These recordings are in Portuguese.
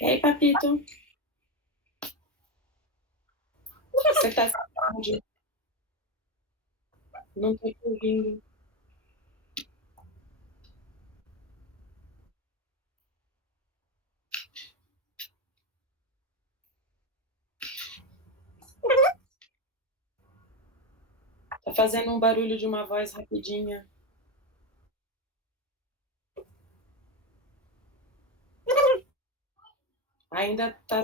Ei, papito. Você tá onde? Não tô te ouvindo. Tá fazendo um barulho de uma voz rapidinha. Ainda tá.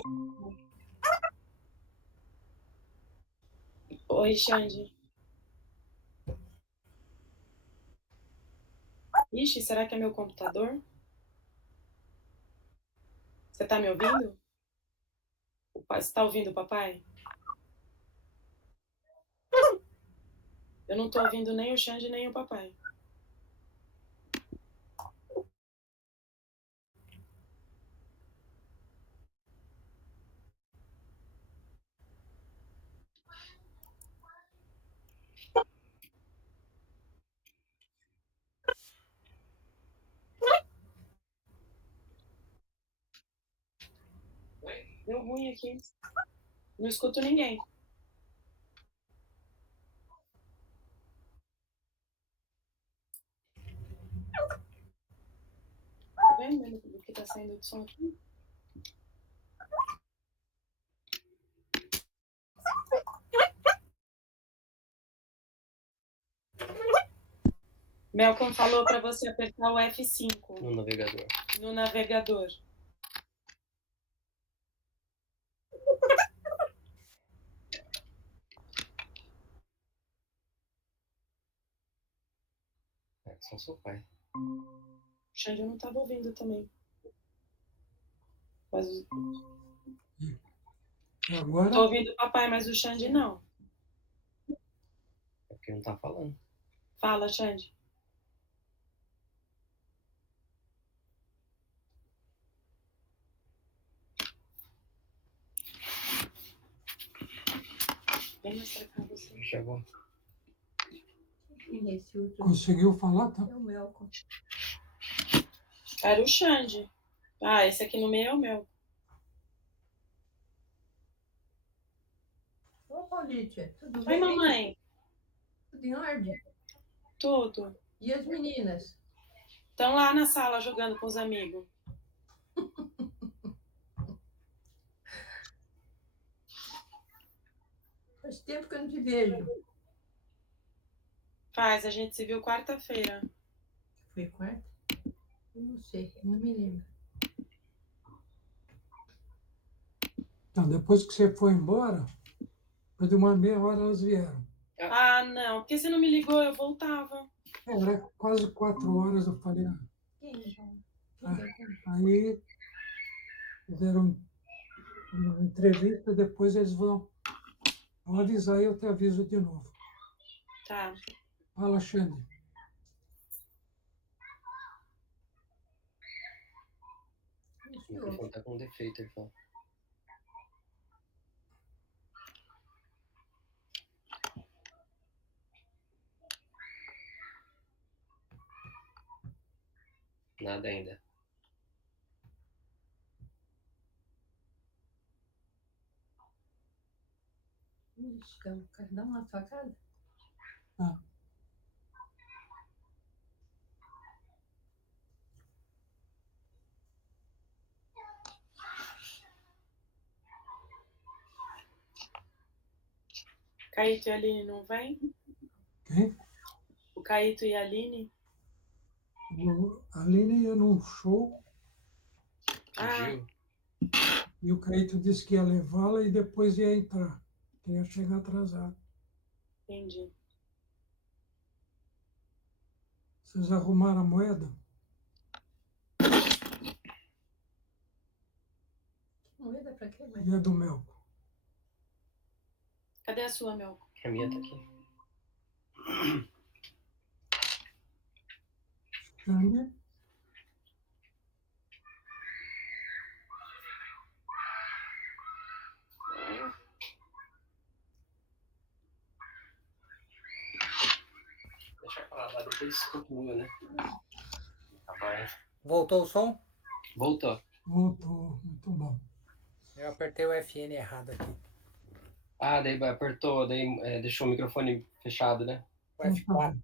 Oi, Xande. Ixi, será que é meu computador? Você tá me ouvindo? Você tá ouvindo o papai? Eu não tô ouvindo nem o Xande nem o papai. Deu ruim aqui. Não escuto ninguém. Tá vendo do que tá saindo de som aqui? Melcom falou pra você apertar o F5 no navegador. No navegador. É só seu pai. O Xande eu não tava ouvindo também. Mas E agora? tô ouvindo o papai, mas o Xande não. É porque não tá falando. Fala, Xande. Vem mais pra cá você. Chegou. Conseguiu falar? Tá? É o Melcom. Era o Xande. Ah, esse aqui no meio é o meu. Ô, Paulitia, tudo Oi, bem? mamãe. Tudo em ordem? Tudo. E as meninas? Estão lá na sala jogando com os amigos. Faz tempo que eu não te vejo. Faz, a gente se viu quarta-feira. Foi quarta? Eu não sei, não me lembro. Então, depois que você foi embora, depois de uma meia hora elas vieram. Ah, não. Porque você não me ligou, eu voltava. Era quase 4 horas, eu falei, Quem? aí fizeram uma entrevista, depois eles vão avisar e eu te aviso de novo. Tá. Fala, Xande. O microfone tá com defeito, ele falou. Nada ainda. Ixi, dá uma facada? Ah. Caíto e a Aline não vem? Quem? O Caíto e a Aline? A Aline ia num show. Fugiu? E o Caíto disse que ia levá-la e depois ia entrar, que ia chegar atrasado. Entendi. Vocês arrumaram a moeda? Moeda pra quê, mãe? E a do Melco? Cadê a sua, Melco? A minha tá aqui. Xande? Depois continua, né? Tá, vai. Voltou o som? Voltou. Voltou, muito bom. Eu apertei o FN errado aqui. Ah, daí apertou, daí deixou o microfone fechado, né? O F4.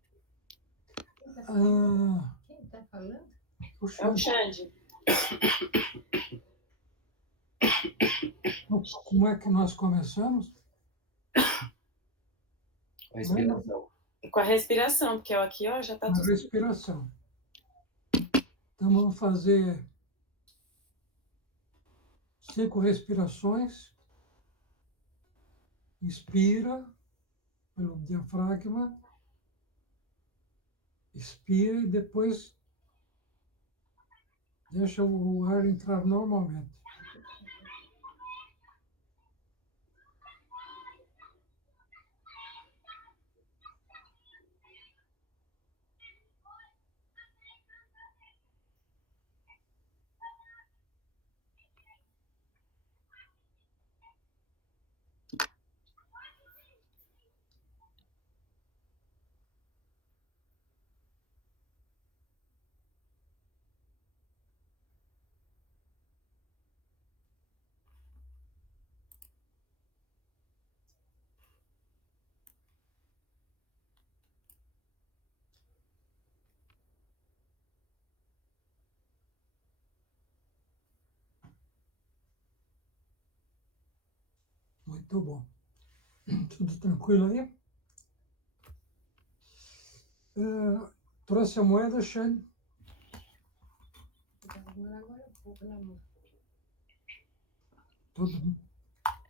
Ah, Quem tá falando? o É o Xande, Xande. como é que nós começamos? A respiração. Com a respiração, porque aqui, ó, já tá A tudo. respiração. Então, vamos fazer 5 respirações. Inspira pelo diafragma. Expira e depois deixa o ar entrar normalmente. Muito bom. Tudo tranquilo aí? Trouxe a moeda, Xande? Agora há pouco na mão.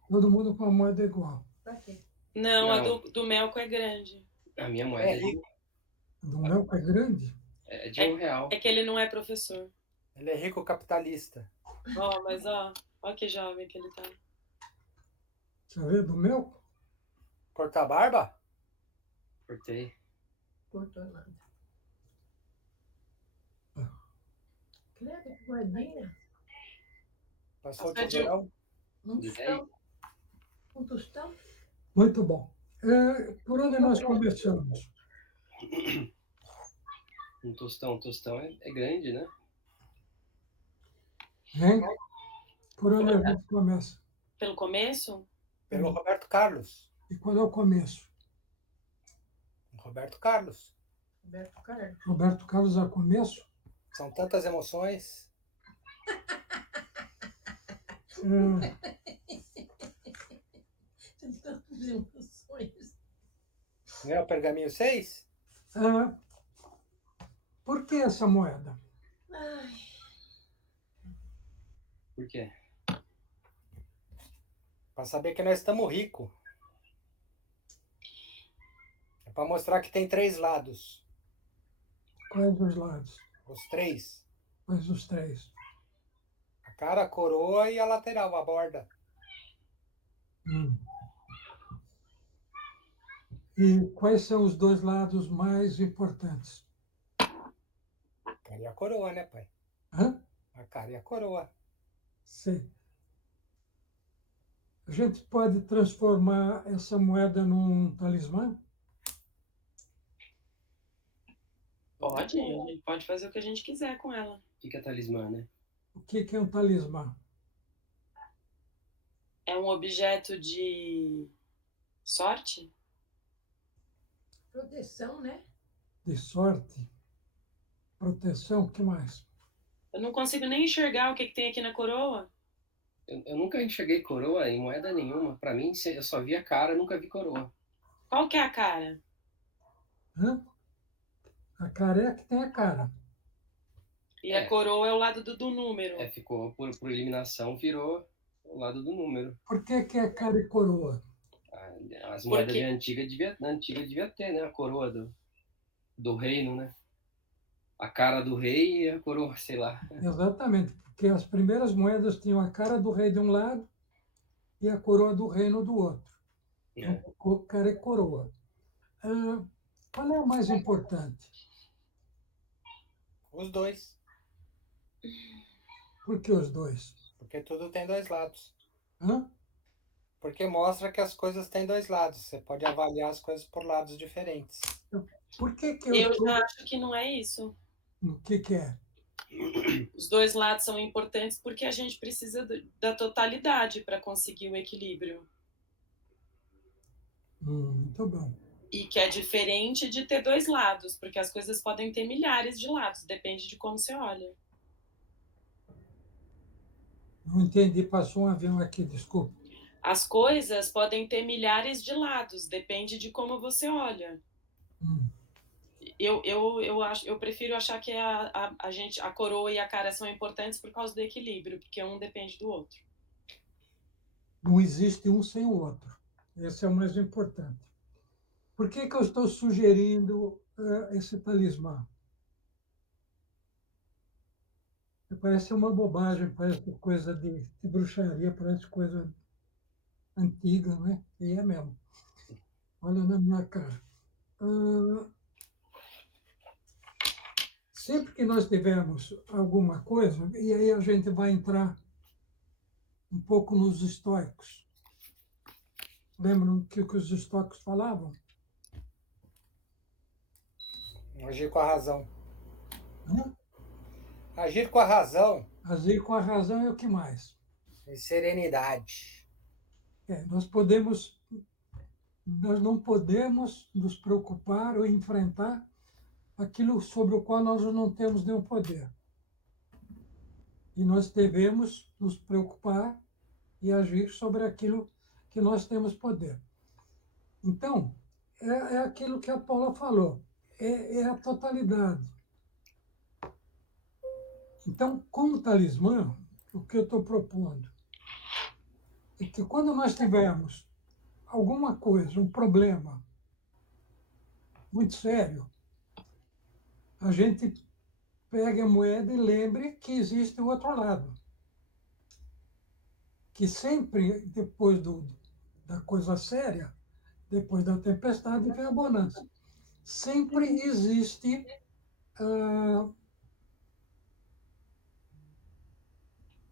Todo mundo com a moeda igual. Pra quê? Não, a Não. do Melco é grande. A minha moeda Do meu é grande? é de R$1. É que ele não é professor. Ele é rico capitalista. Ó, mas ó que jovem que ele tá. Deixa eu ver, do meu? Cortar a barba? Cortei. Cortou nada. Credo, que gordinha. Passou o Passou de- tesourão? Um De tostão. Um tostão? Muito bom. Por onde nós começamos? Um tostão é grande, né? Hein? Por onde a gente começa? Pelo começo? Pelo Roberto Carlos. E qual é o começo? Roberto Carlos. Roberto Carlos. Roberto Carlos é o começo? São tantas emoções. Tantas emoções. Não é o pergaminho 6? Por que essa moeda? Ai, Por quê? Para saber que nós estamos ricos. É para mostrar que tem 3 lados. Quais os lados? Os 3. Quais os 3? A cara, a coroa e a lateral, a borda. E quais são os 2 lados mais importantes? A cara e a coroa, né, pai? Hã? A cara e a coroa. Sim. A gente pode transformar essa moeda num talismã? Pode, a gente pode fazer o que a gente quiser com ela. O que é talismã, né? O que é um talismã? É um objeto de sorte? proteção, né? De sorte? Proteção? O que mais? Eu não consigo nem enxergar o que tem aqui na coroa. Eu nunca enxerguei coroa em moeda nenhuma. Pra mim, eu só vi a cara, nunca vi coroa. Qual que é a cara? Hã? A careca tem a cara. E a coroa é o lado do número. Ficou por eliminação, virou o lado do número. Por que é cara e coroa? As moedas de antiga devia ter, né? A coroa do reino, né? A cara do rei e a coroa, sei lá. Exatamente, porque as primeiras moedas tinham a cara do rei de um lado e a coroa do reino do outro. Então, cara e coroa. Qual é a mais importante? Os 2. Por que os 2? Porque tudo tem 2 lados. Hã? Porque mostra que as coisas têm 2 lados. Você pode avaliar as coisas por lados diferentes. Por que que eu Eu estou... já acho que não é isso. O que é? Os dois lados são importantes porque a gente precisa da totalidade para conseguir o equilíbrio. Muito bom. E que é diferente de ter dois lados, porque as coisas podem ter milhares de lados, depende de como você olha. Não entendi, passou um avião aqui, desculpa. As coisas podem ter milhares de lados, depende de como você olha. Eu prefiro achar que a coroa e a cara são importantes por causa do equilíbrio, porque um depende do outro. Não existe um sem o outro. Esse é o mais importante. Por que que eu estou sugerindo esse talismã? Parece uma bobagem, parece coisa de bruxaria, parece coisa antiga, né? E é mesmo. Olha na minha cara. Sempre que nós tivermos alguma coisa, e aí a gente vai entrar um pouco nos estoicos. Lembram que os estoicos falavam? Agir com a razão. Hã? Agir com a razão Agir com a razão é o que mais? e serenidade. Nós não podemos nos preocupar ou enfrentar aquilo sobre o qual nós não temos nenhum poder. E nós devemos nos preocupar e agir sobre aquilo que nós temos poder. Então, é aquilo que a Paula falou, é a totalidade. Então, como talismã, o que eu estou propondo é que quando nós tivermos alguma coisa, um problema muito sério, a gente pegue a moeda e lembre que existe o outro lado. Que sempre, depois da coisa séria, depois da tempestade, vem a bonança. Sempre existe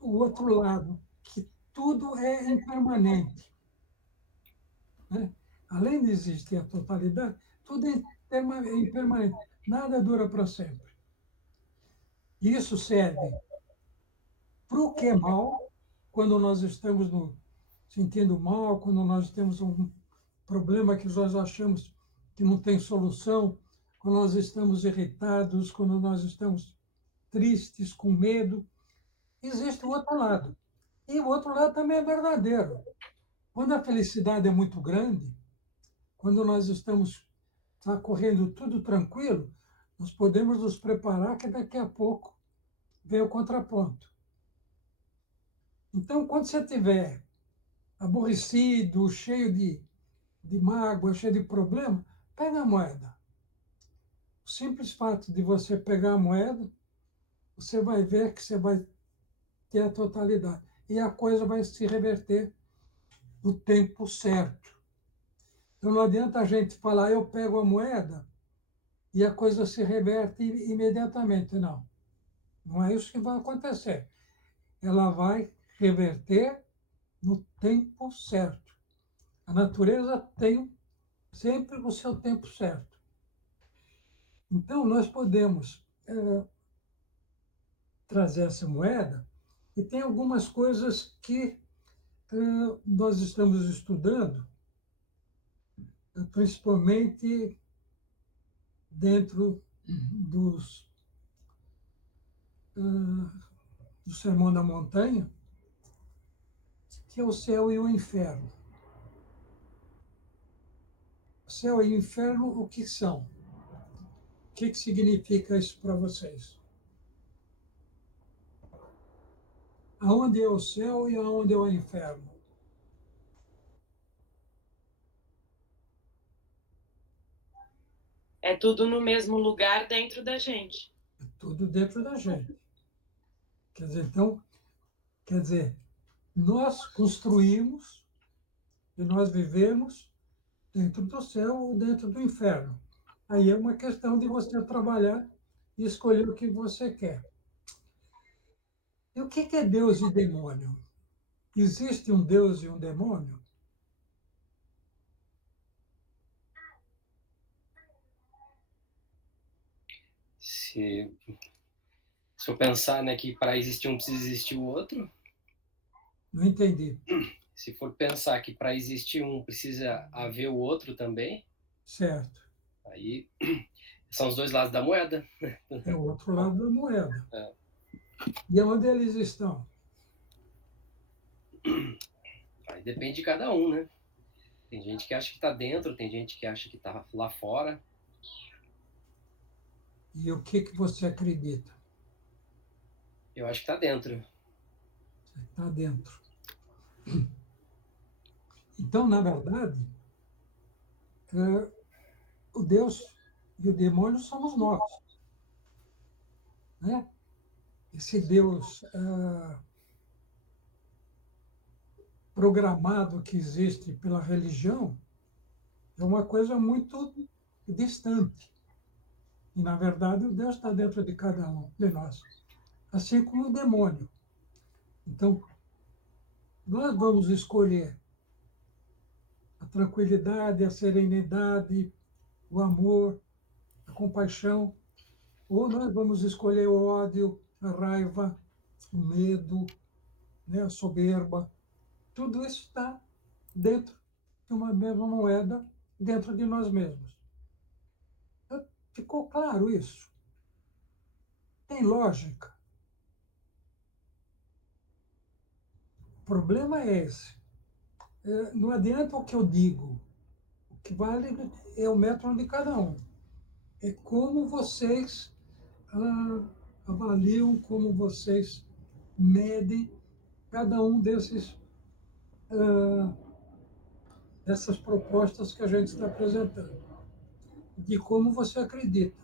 o outro lado, que tudo é impermanente. Né? Além de existir a totalidade, tudo é impermanente. Nada dura para sempre. Isso serve para o que é mal, quando nós estamos sentindo mal, quando nós temos um problema que nós achamos que não tem solução, quando nós estamos irritados, quando nós estamos tristes, com medo. Existe o outro lado. E o outro lado também é verdadeiro. Quando a felicidade é muito grande, quando nós estamos correndo tudo tranquilo, nós podemos nos preparar que daqui a pouco vem o contraponto. Então, quando você estiver aborrecido, cheio de mágoa, cheio de problema, pega a moeda. O simples fato de você pegar a moeda, você vai ver que você vai ter a totalidade. E a coisa vai se reverter no tempo certo. Então, não adianta a gente falar, eu pego a moeda e a coisa se reverte imediatamente. Não. Não é isso que vai acontecer. Ela vai reverter no tempo certo. A natureza tem sempre o seu tempo certo. Então, nós podemos trazer essa moeda e tem algumas coisas que nós estamos estudando, principalmente dentro do Sermão da Montanha, que é o céu e o inferno. O céu e o inferno, o que são? O que significa isso para vocês? Aonde é o céu e aonde é o inferno? É tudo no mesmo lugar dentro da gente. É tudo dentro da gente. Quer dizer, nós construímos e nós vivemos dentro do céu ou dentro do inferno. Aí é uma questão de você trabalhar e escolher o que você quer. E o que é Deus e demônio? Existe um Deus e um demônio? Se eu pensar, né, que para existir um precisa existir o outro. Não entendi. Se for pensar que para existir um precisa haver o outro também. Certo. Aí são os dois lados da moeda. É o outro lado da moeda. É. E onde eles estão? Aí depende de cada um, né? Tem gente que acha que está dentro, tem gente que acha que está lá fora. E o que você acredita? Eu acho que está dentro. Está dentro. Então, na verdade, o Deus e o demônio somos nós. Né? Esse Deus programado que existe pela religião é uma coisa muito distante. E, na verdade, o Deus está dentro de cada um de nós, assim como o demônio. Então, nós vamos escolher a tranquilidade, a serenidade, o amor, a compaixão, ou nós vamos escolher o ódio, a raiva, o medo, né, a soberba. Tudo isso está dentro de uma mesma moeda, dentro de nós mesmos. Então, ficou claro isso? Tem lógica? O problema é esse. Não adianta o que eu digo. O que vale é o método de cada um. É como vocês avaliam, como vocês medem cada um dessas propostas que a gente está apresentando. De como você acredita.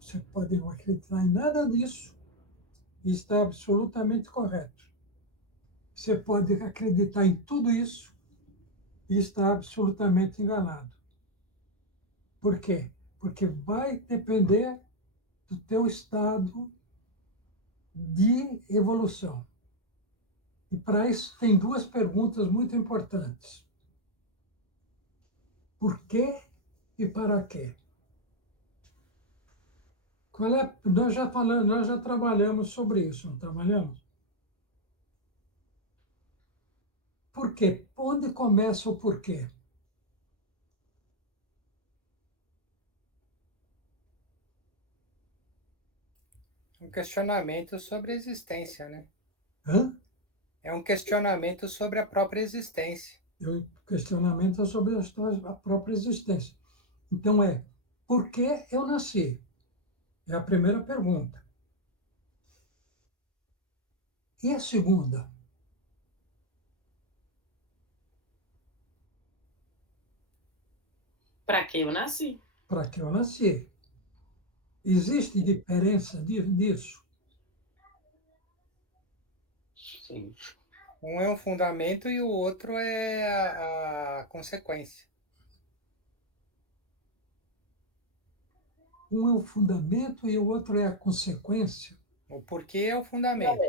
Você pode não acreditar em nada disso e está absolutamente correto. Você pode acreditar em tudo isso e está absolutamente enganado. Por quê? Porque vai depender do teu estado de evolução. E para isso tem duas perguntas muito importantes. Por quê e para quê? Nós já trabalhamos sobre isso, não trabalhamos? Por quê? Onde começa o porquê? Um questionamento sobre a existência, né? Hã? É um questionamento sobre a própria existência. O questionamento é sobre a própria existência. Então por que eu nasci? É a primeira pergunta. E a segunda? Para que eu nasci? Para que eu nasci? Existe diferença disso? Sim. Um é um fundamento e o outro é a consequência. Um é o fundamento e o outro é a consequência. O porquê é o fundamento.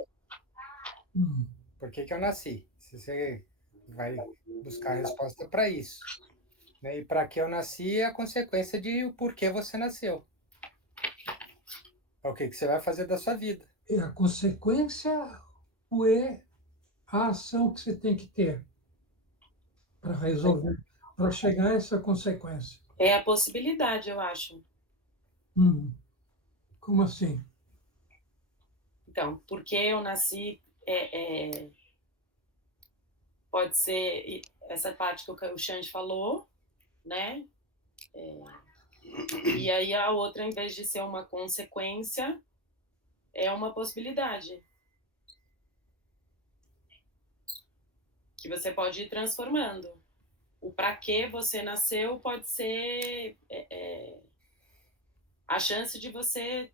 Hum. Por que eu nasci? Se você vai buscar a resposta para isso. Né? E para que eu nasci é a consequência de o porquê você nasceu. É o que você vai fazer da sua vida. É a consequência ou é a ação que você tem que ter para resolver, para chegar a essa consequência? É a possibilidade, eu acho. Como assim? Então, porque eu nasci, pode ser essa parte que o Xande falou, né? E aí a outra, em vez de ser uma consequência, é uma possibilidade. Que você pode ir transformando. O para que você nasceu pode ser a chance de você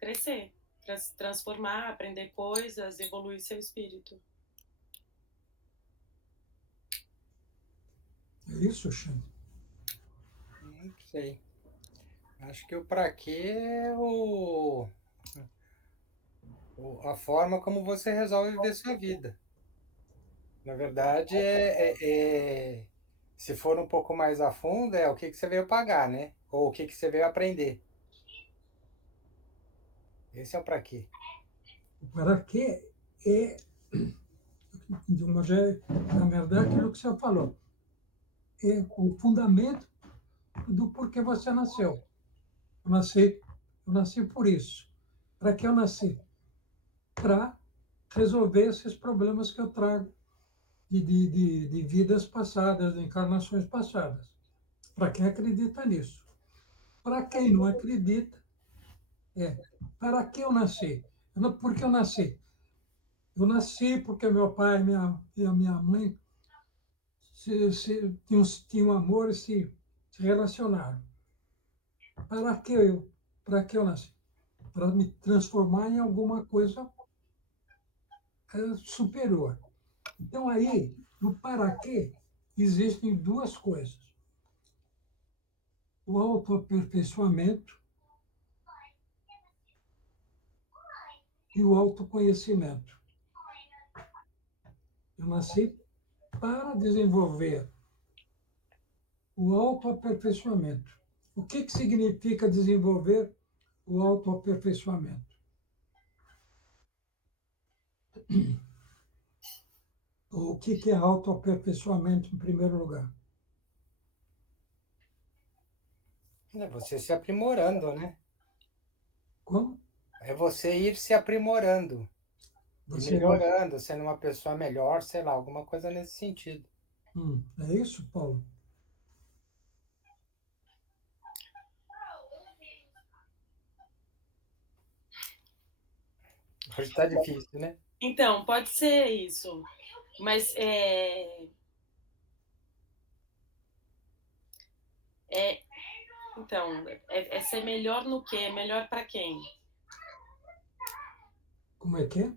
crescer, transformar, aprender coisas, evoluir seu espírito. É isso, Xande? Não sei. Acho que o para quê é a forma como você resolve viver sua vida. Na verdade, se for um pouco mais a fundo, é o que você veio pagar, né? Ou o que você veio aprender. Esse é o para quê. O para quê é, na verdade, aquilo que você falou. É o fundamento do porquê você nasceu. Eu nasci por isso. Para que eu nasci? Para resolver esses problemas que eu trago de vidas passadas, de encarnações passadas. Para quem acredita nisso. Para quem não acredita, para que eu nasci? Por que eu nasci? Eu nasci porque meu pai e a minha mãe tinham amor e se relacionaram. Para que eu nasci? Para me transformar em alguma coisa superior. Então, aí, no para quê, existem duas coisas: o autoaperfeiçoamento e o autoconhecimento. Eu nasci para desenvolver o autoaperfeiçoamento. O que significa desenvolver o autoaperfeiçoamento? O que é autoaperfeiçoamento, em primeiro lugar? É você se aprimorando, né? Como? É você ir se aprimorando e Você. melhorando, sendo uma pessoa melhor, sei lá, alguma coisa nesse sentido. É isso, Paulo? Hoje está difícil, né? Então, pode ser isso. Mas então, é ser melhor no quê? Melhor para quem? Como é que é?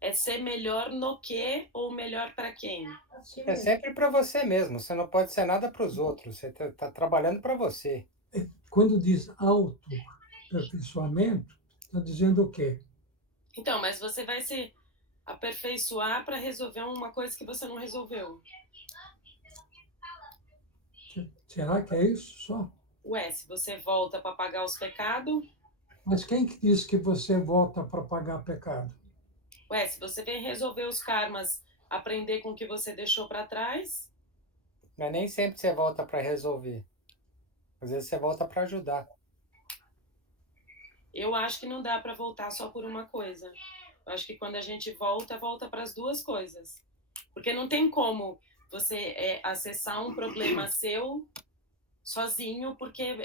É ser melhor no quê ou melhor para quem? Assim É mesmo. sempre para você mesmo. Você não pode ser nada para os outros. Você está trabalhando para você. Quando diz autoaperfeiçoamento, está dizendo o quê? Então, mas você vai se aperfeiçoar para resolver uma coisa que você não resolveu. Será que é isso só? Ué, se você volta para pagar os pecados, Mas quem que diz que você volta para pagar pecado? ué, se você vem resolver os karmas, aprender com o que você deixou para trás, Mas nem sempre você volta para resolver. Às vezes você volta para ajudar. eu acho que não dá para voltar só por uma coisa. Eu acho que quando a gente volta, volta para as duas coisas. Porque não tem como você acessar um problema seu sozinho, porque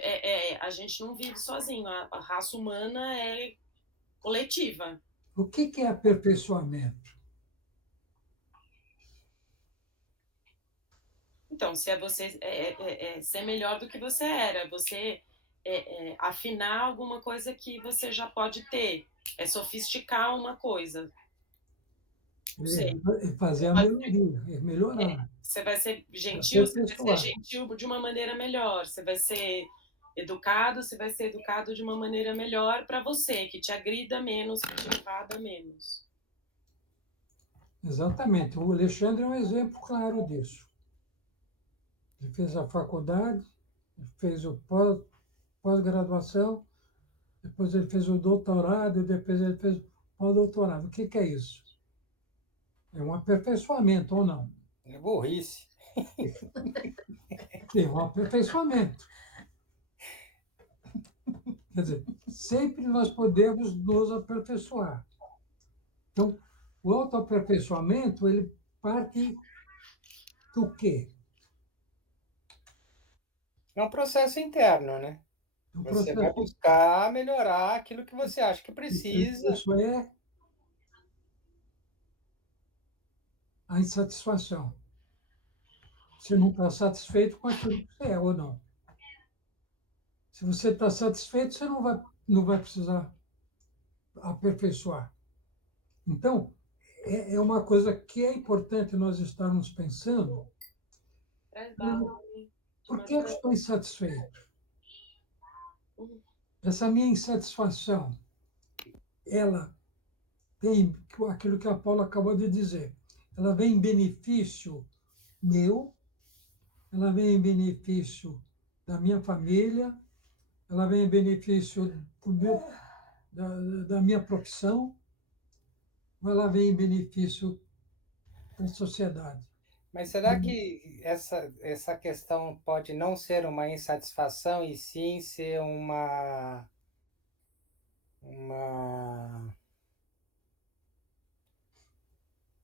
a gente não vive sozinho. A raça humana é coletiva. O que é aperfeiçoamento? Então, se é você ser melhor do que você era, você afinar alguma coisa que você já pode ter, é sofisticar uma coisa. Não sei. É fazer a melhoria, é melhorar, Você vai ser é gentil, você vai ser aperfeiçoar. gentil de uma maneira melhor. Você vai ser educado, você vai ser educado de uma maneira melhor para você, que te agrida menos, que te enfada menos. Exatamente. O Alexandre é um exemplo claro disso. Ele fez a faculdade, fez o pós-graduação, depois ele fez o doutorado, depois ele fez o pós-doutorado. O que é isso? É um aperfeiçoamento ou não? É burrice. É um aperfeiçoamento. Quer dizer, sempre nós podemos nos aperfeiçoar. Então, o autoaperfeiçoamento, ele parte do quê? É um processo interno, né? É um Você vai processo. buscar melhorar aquilo que você acha que precisa. Isso é a insatisfação. Você não está satisfeito com aquilo que você é ou não. Se você está satisfeito, você não vai precisar aperfeiçoar. Então, é uma coisa que é importante nós estarmos pensando. Por que eu estou insatisfeito? Essa minha insatisfação, ela tem aquilo que a Paula acabou de dizer. Ela vem em benefício meu, ela vem em benefício da minha família, ela vem em benefício da minha profissão, ou ela vem em benefício da sociedade? Mas será que essa questão pode não ser uma insatisfação e sim ser uma,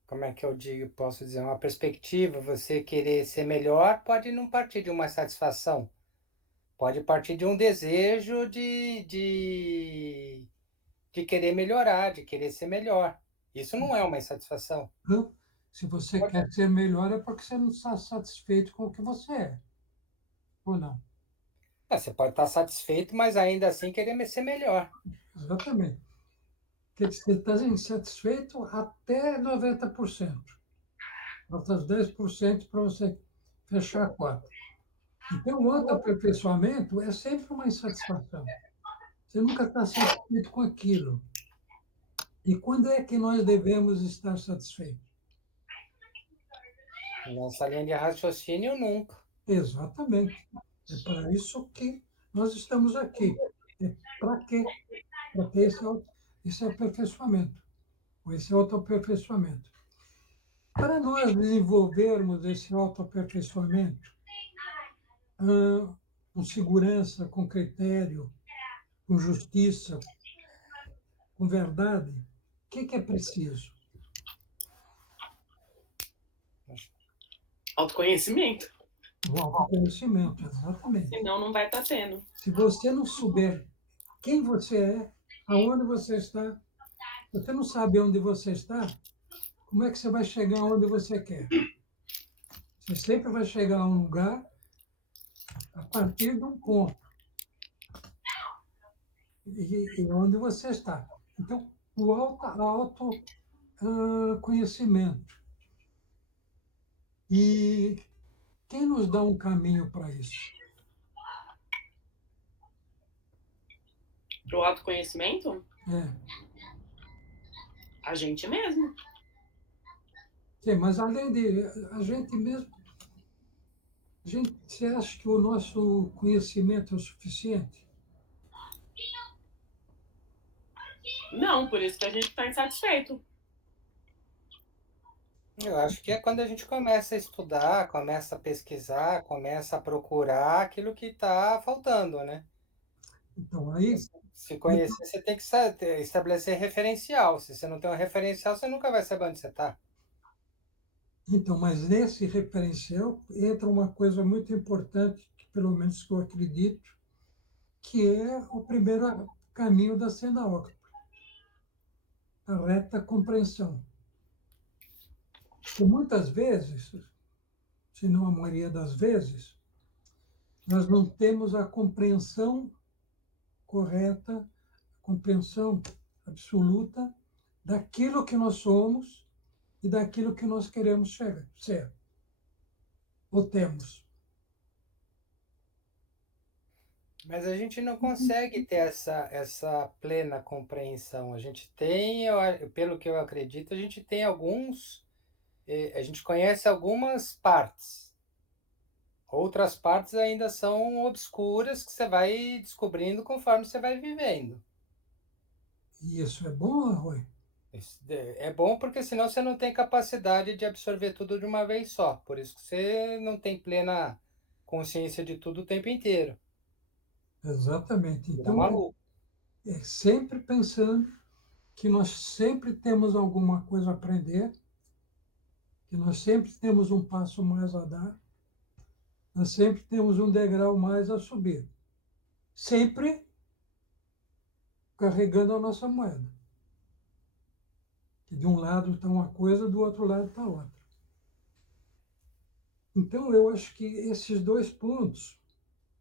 como é que eu digo, posso dizer, uma perspectiva, você querer ser melhor pode não partir de uma satisfação, pode partir de um desejo de querer melhorar, de querer ser melhor. Isso não é uma insatisfação. Então, se você quer ser melhor, é porque você não está satisfeito com o que você é, ou não? Você pode estar satisfeito, mas ainda assim querer ser melhor. Exatamente. Porque você está insatisfeito até 90%. Falta os 10% para você fechar a conta. Então, o autoaperfeiçoamento é sempre uma insatisfação. Você nunca está satisfeito com aquilo. E quando é que nós devemos estar satisfeitos? Nessa linha de raciocínio, nunca. Exatamente. É para isso que nós estamos aqui. É para quê? Para ter esse aperfeiçoamento, ou esse autoaperfeiçoamento. Para nós desenvolvermos esse autoaperfeiçoamento, com segurança, com critério, com justiça, com verdade, o que é preciso? Autoconhecimento. O autoconhecimento, exatamente. Senão não vai estar tendo. Se você não souber quem você é, aonde você está, se você não sabe onde você está, como é que você vai chegar onde você quer? Você sempre vai chegar a um lugar a partir de um ponto e onde você está. Então, o autoconhecimento. E quem nos dá um caminho para isso? Pro autoconhecimento, É. a gente mesmo. Sim, mas além de a gente mesmo, você acha que o nosso conhecimento é o suficiente? Não, por isso que a gente está insatisfeito. Eu acho que é quando a gente começa a estudar, começa a pesquisar, começa a procurar aquilo que está faltando, né? Então, aí, Se conhecer, você tem que estabelecer referencial. Se você não tem um referencial, você nunca vai saber onde você está. então, mas nesse referencial entra uma coisa muito importante, que pelo menos que eu acredito, que é o primeiro caminho da cenoura, a reta compreensão. Porque muitas vezes, se não a maioria das vezes, nós não temos a compreensão correta, a compreensão absoluta daquilo que nós somos e daquilo que nós queremos ser, ou temos. Mas a gente não consegue ter essa plena compreensão. A gente tem, pelo que eu acredito, a gente tem a gente conhece algumas partes. Outras partes ainda são obscuras que você vai descobrindo conforme você vai vivendo. E isso é bom, Rui? É bom porque senão você não tem capacidade de absorver tudo de uma vez só. Por isso que você não tem plena consciência de tudo o tempo inteiro. Exatamente. Vira Então, maluco. é sempre pensando que nós sempre temos alguma coisa a aprender, que nós sempre temos um passo mais a dar, nós sempre temos um degrau mais a subir. Sempre carregando a nossa moeda. Que de um lado está uma coisa, do outro lado está outra. Então, eu acho que esses dois pontos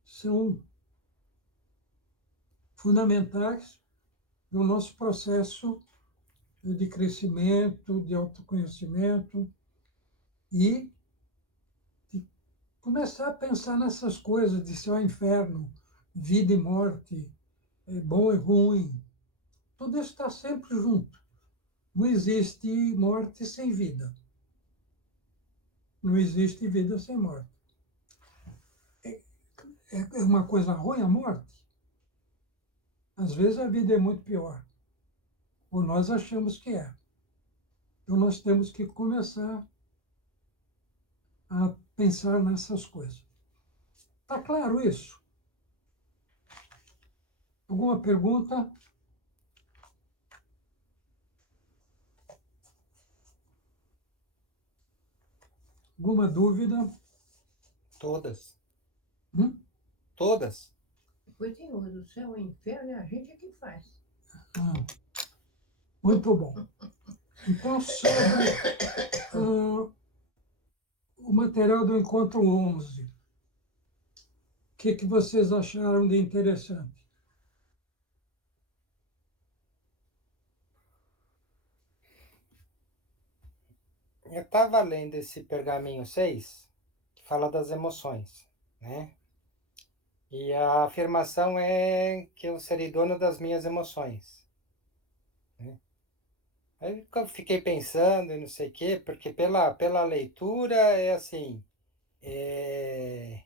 são fundamentais no nosso processo de crescimento, de autoconhecimento e de começar a pensar nessas coisas de céu e inferno, vida e morte, bom e ruim. Tudo isso está sempre junto. Não existe morte sem vida. Não existe vida sem morte. É uma coisa ruim a morte? Às vezes a vida é muito pior, ou nós achamos que é. Então nós temos que começar a pensar nessas coisas. Está claro isso? Alguma pergunta? Alguma dúvida? Todas. Hum? Todas. Depois tem o céu e o inferno, e a gente é que faz. Ah, muito bom. Então, sobre o material do Encontro 11, o que vocês acharam de interessante? Eu estava lendo esse pergaminho 6, que fala das emoções, né? E a afirmação é que eu serei dono das minhas emoções, né? Aí eu fiquei pensando e não sei o quê, porque pela leitura é assim, é,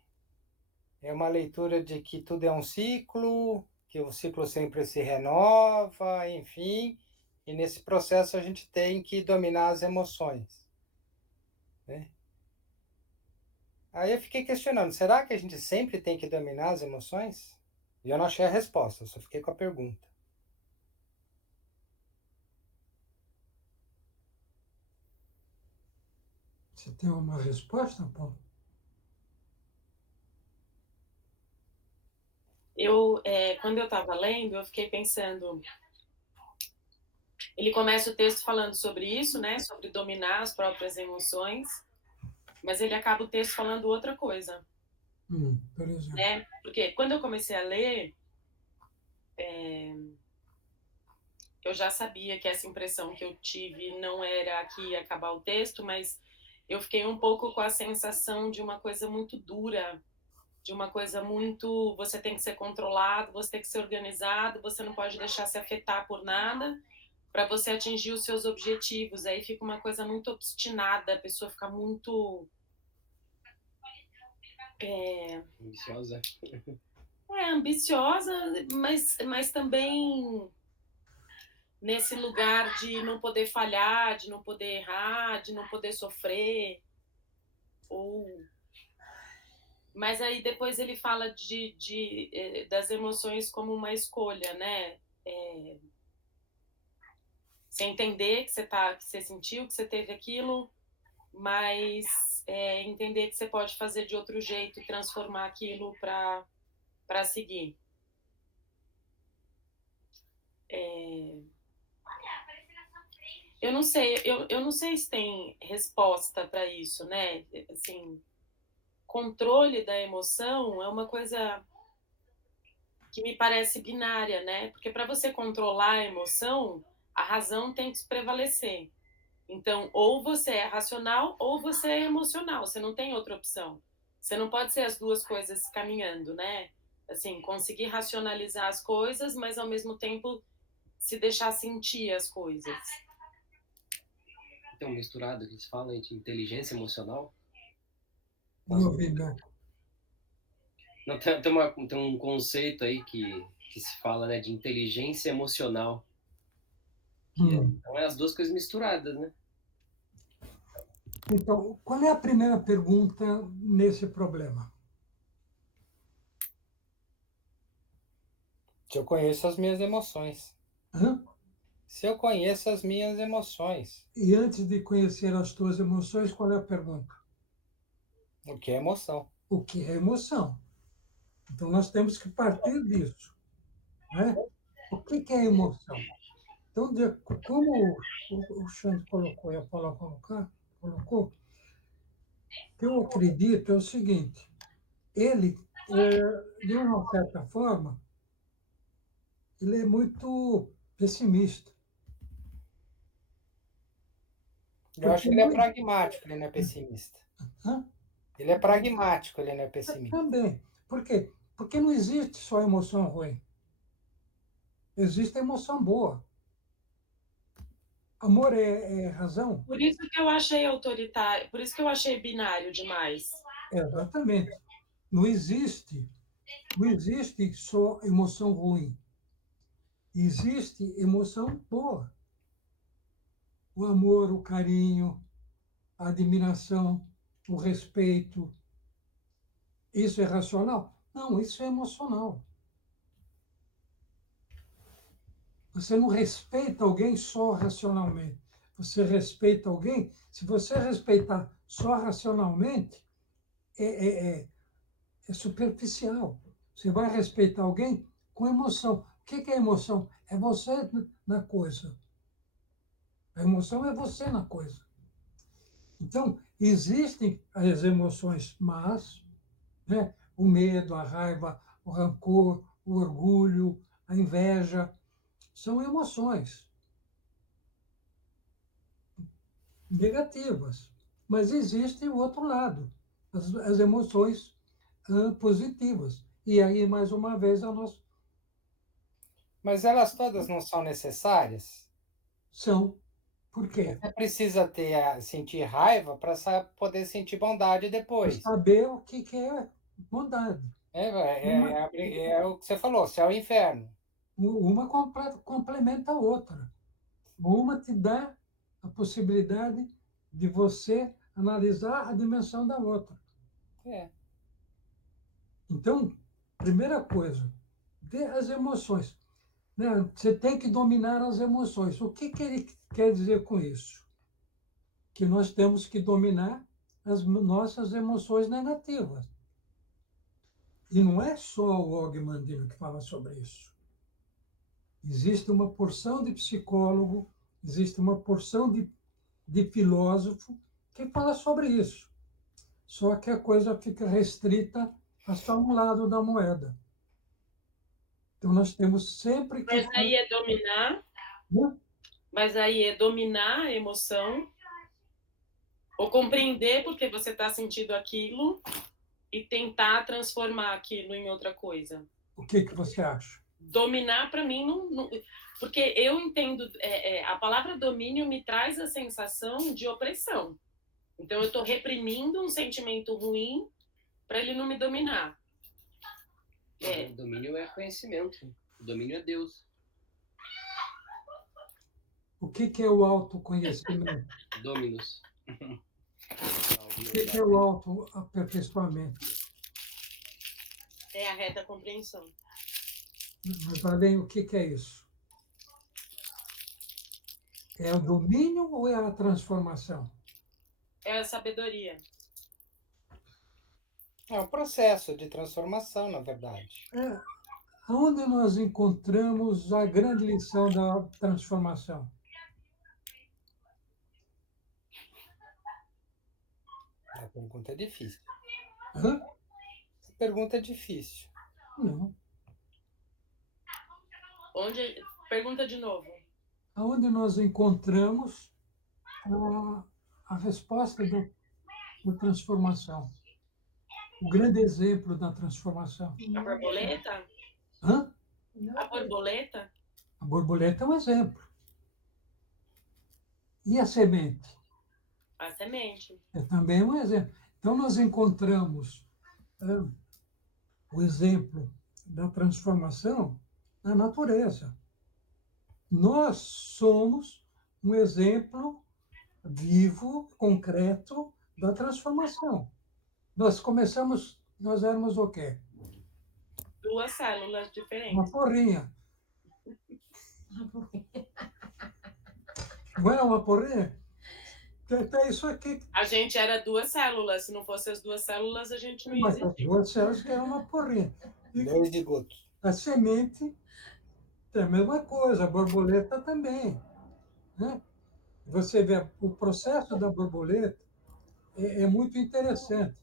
é uma leitura de que tudo é um ciclo, que o ciclo sempre se renova, enfim, e nesse processo a gente tem que dominar as emoções, né? Aí eu fiquei questionando, será que a gente sempre tem que dominar as emoções? E eu não achei a resposta, eu só fiquei com a pergunta. Você tem uma resposta, Paulo? Quando eu estava lendo, eu fiquei pensando. Ele começa o texto falando sobre isso, né? Sobre dominar as próprias emoções, mas ele acaba o texto falando outra coisa, Por exemplo. né? Porque quando eu comecei a ler, eu já sabia que essa impressão que eu tive não era que ia acabar o texto, mas eu fiquei um pouco com a sensação de uma coisa muito dura, de uma coisa muito. Você tem que ser controlado, você tem que ser organizado, você não pode deixar se afetar por nada para você atingir os seus objetivos. Aí fica uma coisa muito obstinada, a pessoa fica muito. Ambiciosa. Ambiciosa, mas também nesse lugar de não poder falhar, de não poder errar, de não poder sofrer. Mas aí depois ele fala das emoções como uma escolha, né? Você entender que você sentiu, que você teve aquilo, mas entender que você pode fazer de outro jeito, transformar aquilo para seguir. Eu não sei, eu não sei se tem resposta para isso, né? Assim, controle da emoção é uma coisa que me parece binária, né? Porque para você controlar a emoção, a razão tem que prevalecer. Então, ou você é racional ou você é emocional. Você não tem outra opção. Você não pode ser as duas coisas caminhando, né? Assim, conseguir racionalizar as coisas, mas ao mesmo tempo se deixar sentir as coisas. Tem um misturado que eles falam de inteligência emocional. Não ouvi, não. Não, tem um conceito aí que se fala, né, de inteligência emocional. Então é as duas coisas misturadas, né? Então, qual é a primeira pergunta nesse problema? Se eu conheço as minhas emoções. Hã? Se eu conheço as minhas emoções. E antes de conhecer as tuas emoções, qual é a pergunta? O que é emoção? O que é emoção? Então, nós temos que partir disso. Né? O que é emoção? Então, como o Xande colocou e a Paula colocou, o que eu acredito é o seguinte, ele, de uma certa forma, ele é muito pessimista. Eu acho que ele é pragmático, ele não é pessimista. Hã? Ele é pragmático, ele não é pessimista. Também. Por quê? Porque não existe só emoção ruim. Existe emoção boa. Amor é razão? Por isso que eu achei autoritário, por isso que eu achei binário demais. Exatamente. Não existe só emoção ruim. Existe emoção boa. O amor, o carinho, a admiração, o respeito. Isso é racional? Não, isso é emocional. Você não respeita alguém só racionalmente. Você respeita alguém. Se você respeitar só racionalmente, é superficial. Você vai respeitar alguém com emoção. O que é emoção? É você na coisa. A emoção é você na coisa. Então, existem as emoções más, né? O medo, a raiva, o rancor, o orgulho, a inveja. São emoções negativas. Mas existe o outro lado, as emoções positivas. E aí, mais uma vez, a nossa Mas elas todas não são necessárias? são. Por quê? Você precisa sentir raiva para poder sentir bondade Para depois. saber o que é bondade. É o que você falou, céu e inferno. Uma complementa a outra. Uma te dá a possibilidade de você analisar a dimensão da outra. É. Então, primeira coisa, as emoções. Né? Você tem que dominar as emoções. O que ele quer dizer com isso? Que nós temos que dominar as nossas emoções negativas. E não é só o Og Mandino que fala sobre isso. Existe uma porção de psicólogo, existe uma porção de filósofo que fala sobre isso. Só que a coisa fica restrita a só um lado da moeda. Então, nós temos sempre que... Mas aí é dominar. Mas aí é dominar a emoção, ou compreender porque você está sentindo aquilo e tentar transformar aquilo em outra coisa. O que você acha? Dominar, para mim, não. Porque eu entendo, a palavra domínio me traz a sensação de opressão. Então, eu estou reprimindo um sentimento ruim para ele não me dominar. O domínio é conhecimento. O domínio é Deus. O que é o autoconhecimento? Dominus. O que é o autoaperfeiçoamento? É a reta compreensão. Mas, além, o que é isso? É o domínio ou é a transformação? É a sabedoria. É um processo de transformação, na verdade. Onde nós encontramos a grande lição da transformação? A pergunta é difícil. Hã? Essa pergunta é difícil. Não. Pergunta de novo. Onde nós encontramos a resposta da transformação? O grande exemplo da transformação. A borboleta? Hã? A borboleta? A borboleta é um exemplo. E a semente? A semente. É também um exemplo. Então, nós encontramos o exemplo da transformação na natureza. Nós somos um exemplo vivo, concreto, da transformação. Nós éramos o quê? 2 células diferentes. Uma porrinha. Não era uma porrinha? Até isso aqui. A gente era 2 células. Se não fosse as 2 células, a gente não ia Mas as existir. 2 células que eram uma porrinha. E 2 zigotos. a semente é a mesma coisa, a borboleta também. Né? Você vê o processo da borboleta é muito interessante,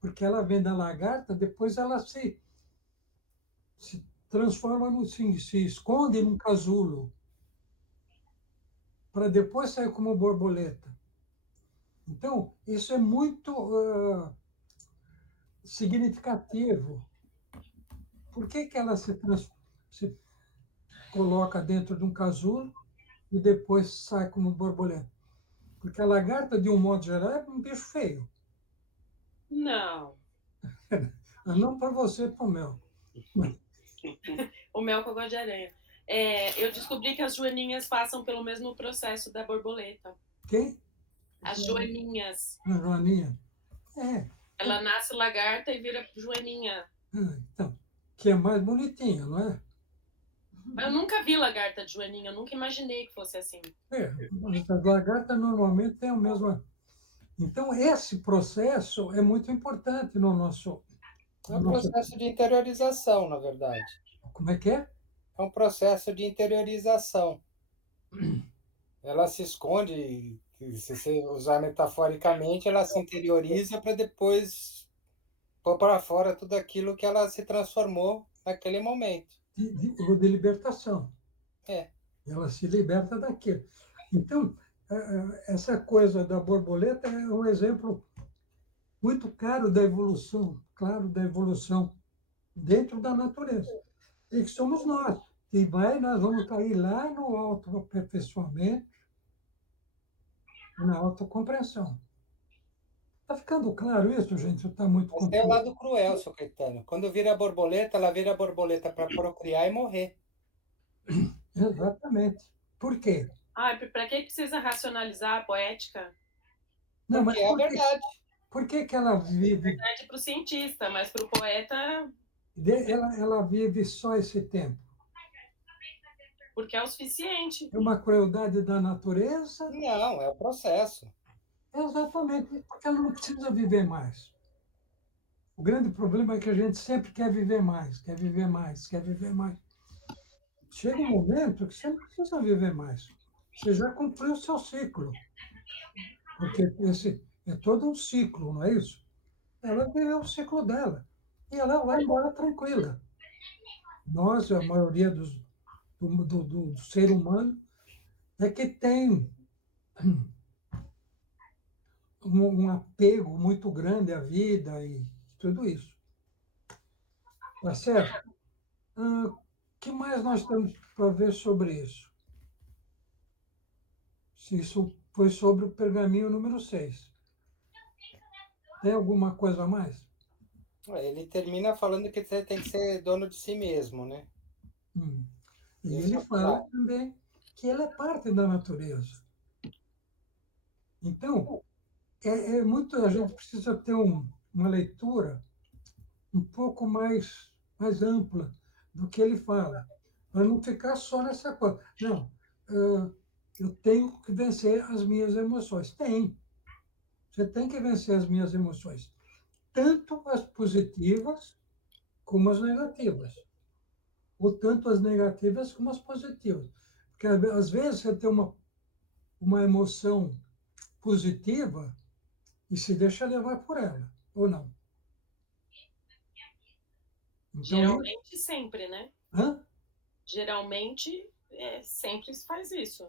porque ela vem da lagarta, depois ela se transforma, se esconde num casulo, para depois sair como borboleta. Então, isso é muito significativo. Por que ela se coloca dentro de um casulo e depois sai como borboleta? Porque a lagarta, de um modo geral, é um bicho feio. Não. Não para você, para o mel. O mel com a gosto de aranha. Eu descobri que as joaninhas passam pelo mesmo processo da borboleta. Quem? As joaninhas. A Joaninha. É. Ela nasce lagarta e vira joaninha. Então, que é mais bonitinha, não é? Mas eu nunca vi lagarta de joaninha, eu nunca imaginei que fosse assim. As lagartas normalmente têm a mesma. Então, esse processo é muito importante no nosso. É um processo de interiorização, na verdade. Como é que é? É um processo de interiorização. Ela se esconde, se você usar metaforicamente, ela se interioriza para depois pôr para fora tudo aquilo que ela se transformou naquele momento. De libertação. É. Ela se liberta daquilo. Então, essa coisa da borboleta é um exemplo muito claro da evolução, dentro da natureza. E que somos nós. E nós vamos cair lá no autoaperfeiçoamento, na autocompreensão. Está ficando claro isso, gente? Está muito Mas tem o confuso. lado cruel, seu Caetano. Quando vira borboleta, ela vira borboleta para procriar e morrer. Exatamente. Por quê? Para que precisa racionalizar a poética? Não, Porque mas é a verdade. por que que ela vive? Verdade para o cientista, mas para o poeta, Ela vive só esse tempo? porque é o suficiente. É uma crueldade da natureza? Não, é o processo. Exatamente, porque ela não precisa viver mais. O grande problema é que a gente sempre quer viver mais, quer viver mais, quer viver mais. Chega um momento que você não precisa viver mais. Você já cumpriu o seu ciclo. Porque esse é todo um ciclo, não é isso? Ela viveu o ciclo dela. E ela vai embora tranquila. Nós, a maioria do ser humano, é que tem um apego muito grande à vida e tudo isso. Tá certo? O que mais nós temos para ver sobre isso? Se isso foi sobre o pergaminho número 6. Tem alguma coisa a mais? Ele termina falando que você tem que ser dono de si mesmo, né? E Esse é ele o fala pilar. também que ele é parte da natureza. Então, a gente precisa ter uma leitura um pouco mais ampla do que ele fala, para não ficar só nessa coisa. Não, eu tenho que vencer as minhas emoções. Você tem que vencer as minhas emoções, tanto as positivas como as negativas, ou tanto as negativas como as positivas. Porque às vezes você tem uma emoção positiva e se deixa levar por ela, ou não. Então, Geralmente, sempre, né? hã? Geralmente, sempre se faz isso.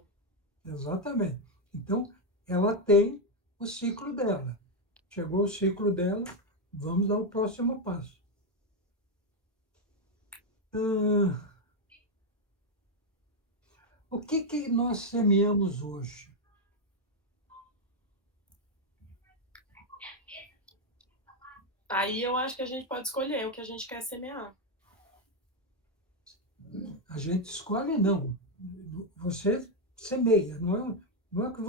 Exatamente. Então, ela tem o ciclo dela. Chegou o ciclo dela, vamos dar o próximo passo. O que nós semeamos hoje? Aí eu acho que a gente pode escolher o que a gente quer semear. A gente escolhe, não. Você semeia, não é que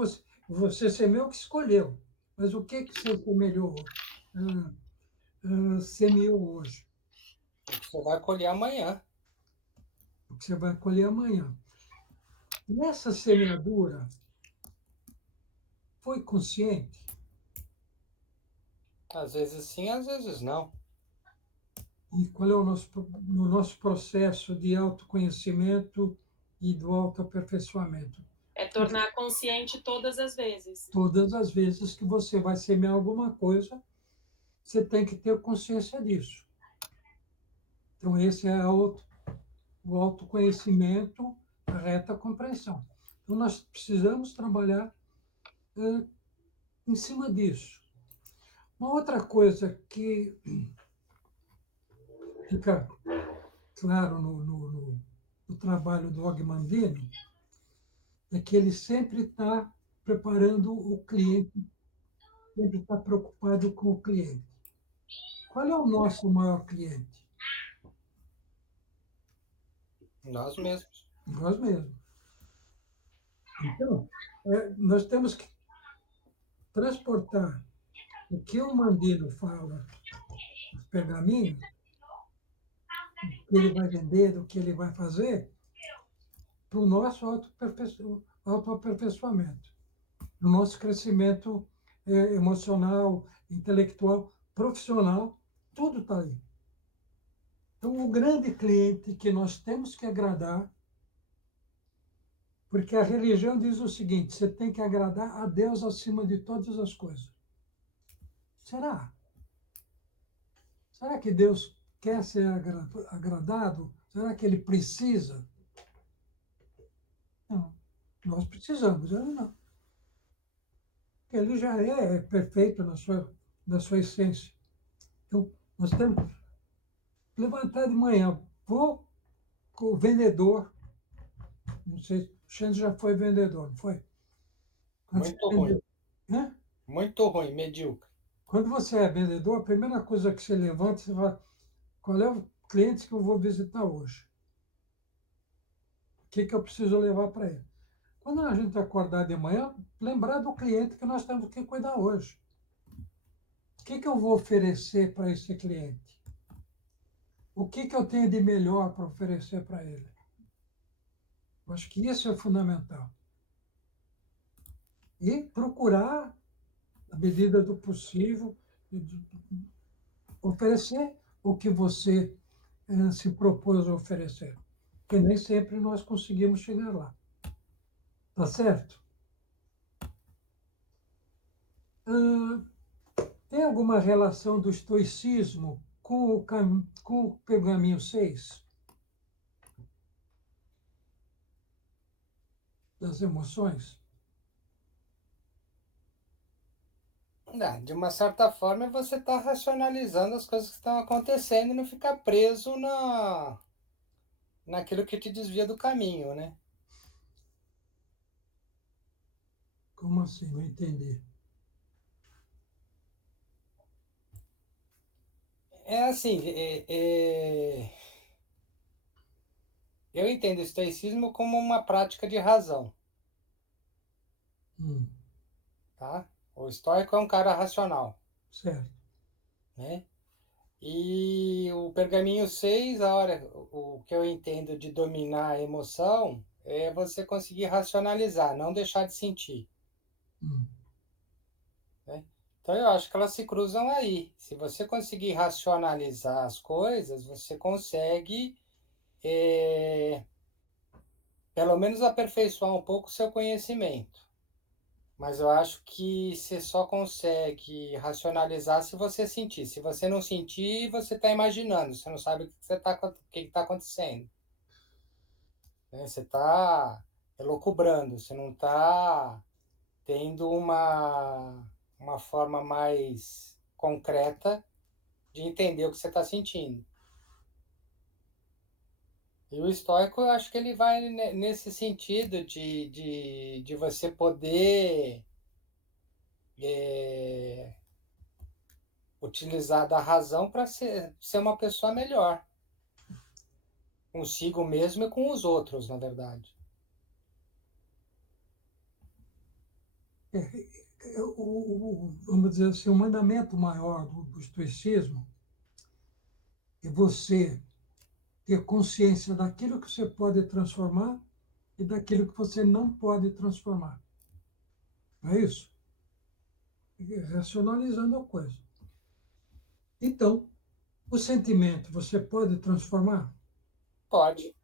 você semeou que escolheu. Mas o que você semeou hoje? Você vai colher amanhã. O que você vai colher amanhã. Nessa semeadura, foi consciente? Às vezes sim, às vezes não. E qual é o nosso processo de autoconhecimento e do autoaperfeiçoamento? É tornar consciente todas as vezes. Todas as vezes que você vai semear alguma coisa, você tem que ter consciência disso. Então, esse é o autoconhecimento, a reta compreensão. Então, nós precisamos trabalhar em cima disso. Uma outra coisa que fica claro no trabalho do Og Mandino é que ele sempre está preparando o cliente, sempre está preocupado com o cliente. Qual é o nosso maior cliente? Nós mesmos. Nós mesmos. Então, nós temos que transportar o que o Mandino fala, os pergaminhos, que ele vai vender, do que ele vai fazer, para o nosso autoaperfeiçoamento, para o nosso crescimento emocional, intelectual, profissional, tudo está aí. Então, o grande cliente que nós temos que agradar, porque a religião diz o seguinte: você tem que agradar a Deus acima de todas as coisas. Será? Será que Deus quer ser agradado? Será que ele precisa? Não. Nós precisamos, ele não. Ele já é perfeito na sua essência. Então, nós temos que levantar de manhã. Vou com o vendedor. Não sei, o Xande já foi vendedor, não foi? Muito ruim. Né? Muito ruim, medíocre. Quando você é vendedor, a primeira coisa que você levanta, você fala: qual é o cliente que eu vou visitar hoje? O que eu preciso levar para ele? Quando a gente acordar de manhã, lembrar do cliente que nós temos que cuidar hoje. O que eu vou oferecer para esse cliente? O que eu tenho de melhor para oferecer para ele? Eu acho que isso é fundamental. E procurar, na medida do possível, oferecer o que você se propôs a oferecer. Porque nem sempre nós conseguimos chegar lá. Tá certo? Tem alguma relação do estoicismo com o pergaminho 6? Das emoções? De uma certa forma, você está racionalizando as coisas que estão acontecendo e não ficar preso naquilo que te desvia do caminho, né? Como assim? Não entendi. É assim, eu entendo o estoicismo como uma prática de razão, tá? O estoico é um cara racional, Certo. né? E o pergaminho 6, o que eu entendo de dominar a emoção é você conseguir racionalizar, não deixar de sentir, né? Então eu acho que elas se cruzam aí. Se você conseguir racionalizar as coisas, você consegue, pelo menos, aperfeiçoar um pouco o seu conhecimento. Mas eu acho que você só consegue racionalizar se você sentir. Se você não sentir, você está imaginando. Você não sabe o que está acontecendo, né? Você está elucubrando. Você não está tendo uma forma mais concreta de entender o que você está sentindo. E o estoico, eu acho que ele vai nesse sentido de você poder utilizar da razão para ser uma pessoa melhor. Consigo mesmo e com os outros, na verdade. Vamos dizer assim, o mandamento maior do estoicismo é você ter consciência daquilo que você pode transformar e daquilo que você não pode transformar. Não é isso? Racionalizando a coisa. Então, o sentimento você pode transformar? Pode.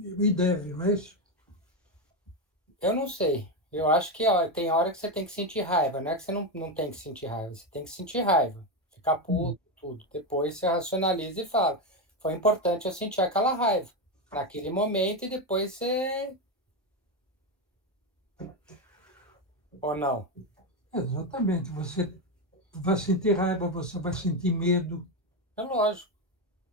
E deve, não é isso? Eu não sei. Eu acho que tem hora que você tem que sentir raiva. Não é que você não tem que sentir raiva. Você tem que sentir raiva. Ficar puto, tudo. Depois você racionaliza e fala: foi importante eu sentir aquela raiva naquele momento e depois você. Ou não? Exatamente. Você vai sentir raiva, você vai sentir medo, É lógico.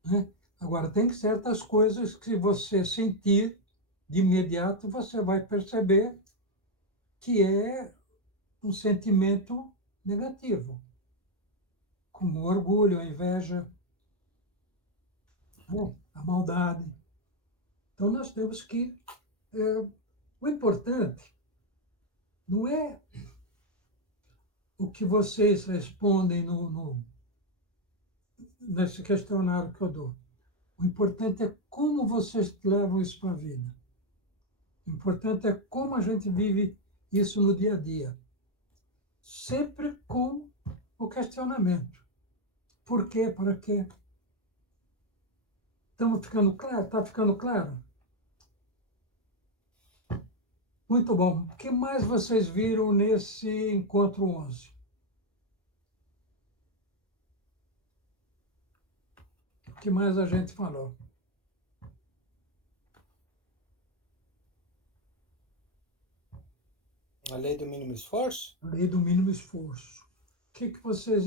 né? Agora, tem certas coisas que, se você sentir de imediato, você vai perceber que é um sentimento negativo, como o orgulho, a inveja. Bom, a maldade. Então, nós temos que... o importante não é o que vocês respondem nesse questionário que eu dou. O importante é como vocês levam isso para a vida. O importante é como a gente vive isso no dia a dia. Sempre com o questionamento. Por quê? Para quê? Estamos ficando claro? Está ficando claro? Muito bom. O que mais vocês viram nesse encontro 11? O que mais a gente falou? A lei do mínimo esforço? A lei do mínimo esforço. O que vocês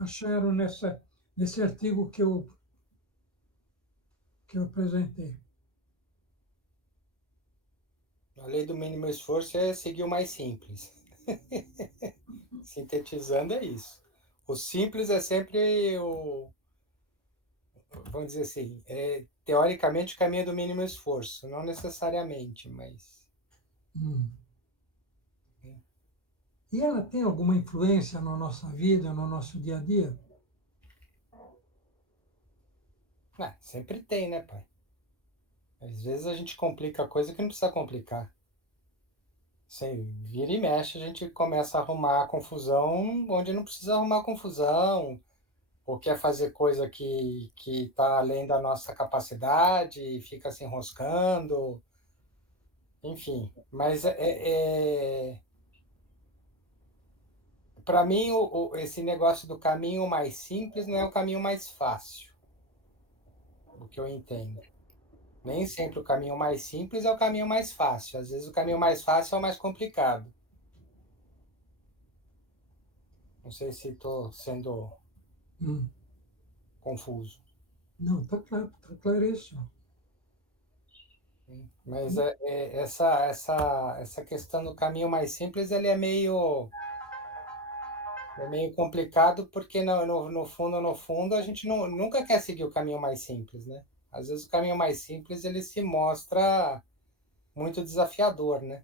acharam nesse artigo que eu apresentei? A lei do mínimo esforço é seguir o mais simples. Sintetizando, é isso. O simples é sempre vamos dizer assim, teoricamente o caminho do mínimo esforço, não necessariamente, mas... E ela tem alguma influência na nossa vida, no nosso dia a dia? Sempre tem, né, pai? Às vezes a gente complica coisa que não precisa complicar. Sem vira e mexe, a gente começa a arrumar confusão onde não precisa arrumar confusão, ou quer fazer coisa que está além da nossa capacidade e fica se enroscando, enfim. Mas para mim, esse negócio do caminho mais simples não é o caminho mais fácil, o que eu entendo. Nem sempre o caminho mais simples é o caminho mais fácil. Às vezes o caminho mais fácil é o mais complicado. Não sei se estou sendo confuso. Não, está claro, está claríssimo. Mas essa questão do caminho mais simples, ele é meio complicado, porque no fundo, a gente nunca quer seguir o caminho mais simples, né? Às vezes o caminho mais simples, ele se mostra muito desafiador, né?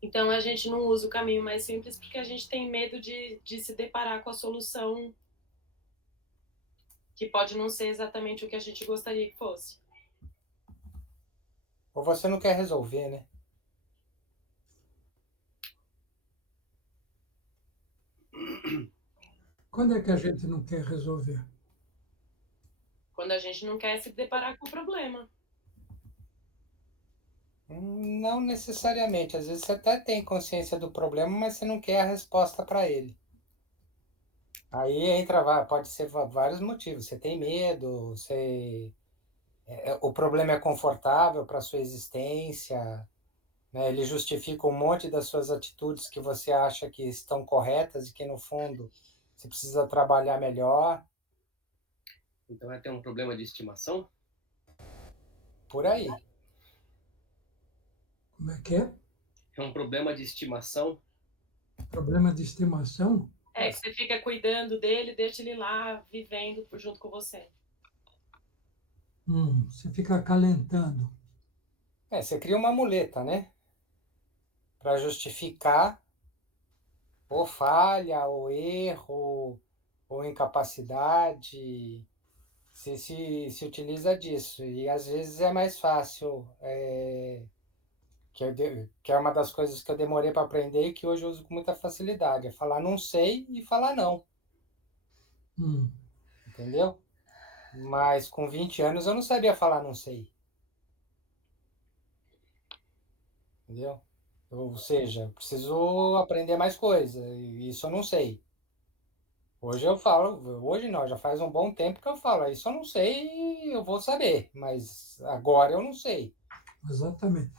Então a gente não usa o caminho mais simples porque a gente tem medo de se deparar com a solução que pode não ser exatamente o que a gente gostaria que fosse. Ou você não quer resolver, né? Quando é que a gente não quer resolver? Quando a gente não quer se deparar com o problema. Não necessariamente. Às vezes você até tem consciência do problema, mas você não quer a resposta para ele. Aí pode ser vários motivos. Você tem medo, o problema é confortável para sua existência, né? Ele justifica um monte das suas atitudes que você acha que estão corretas e que, no fundo, você precisa trabalhar melhor. Então é ter um problema de estimação? Por aí. Como é que é? É um problema de estimação? Problema de estimação? É que você fica cuidando dele, deixa ele lá vivendo junto com você. Você fica acalentando. Você cria uma muleta, né? Para justificar ou falha, ou erro, ou incapacidade. Se utiliza disso. E às vezes é mais fácil, que é uma das coisas que eu demorei para aprender e que hoje eu uso com muita facilidade. É falar não sei e falar não. Entendeu? Mas com 20 anos eu não sabia falar não sei. Entendeu? Ou seja, eu preciso aprender mais coisa. E isso eu não sei. Hoje eu falo, hoje não, já faz um bom tempo que eu falo, isso eu não sei, eu vou saber, mas agora eu não sei. Exatamente.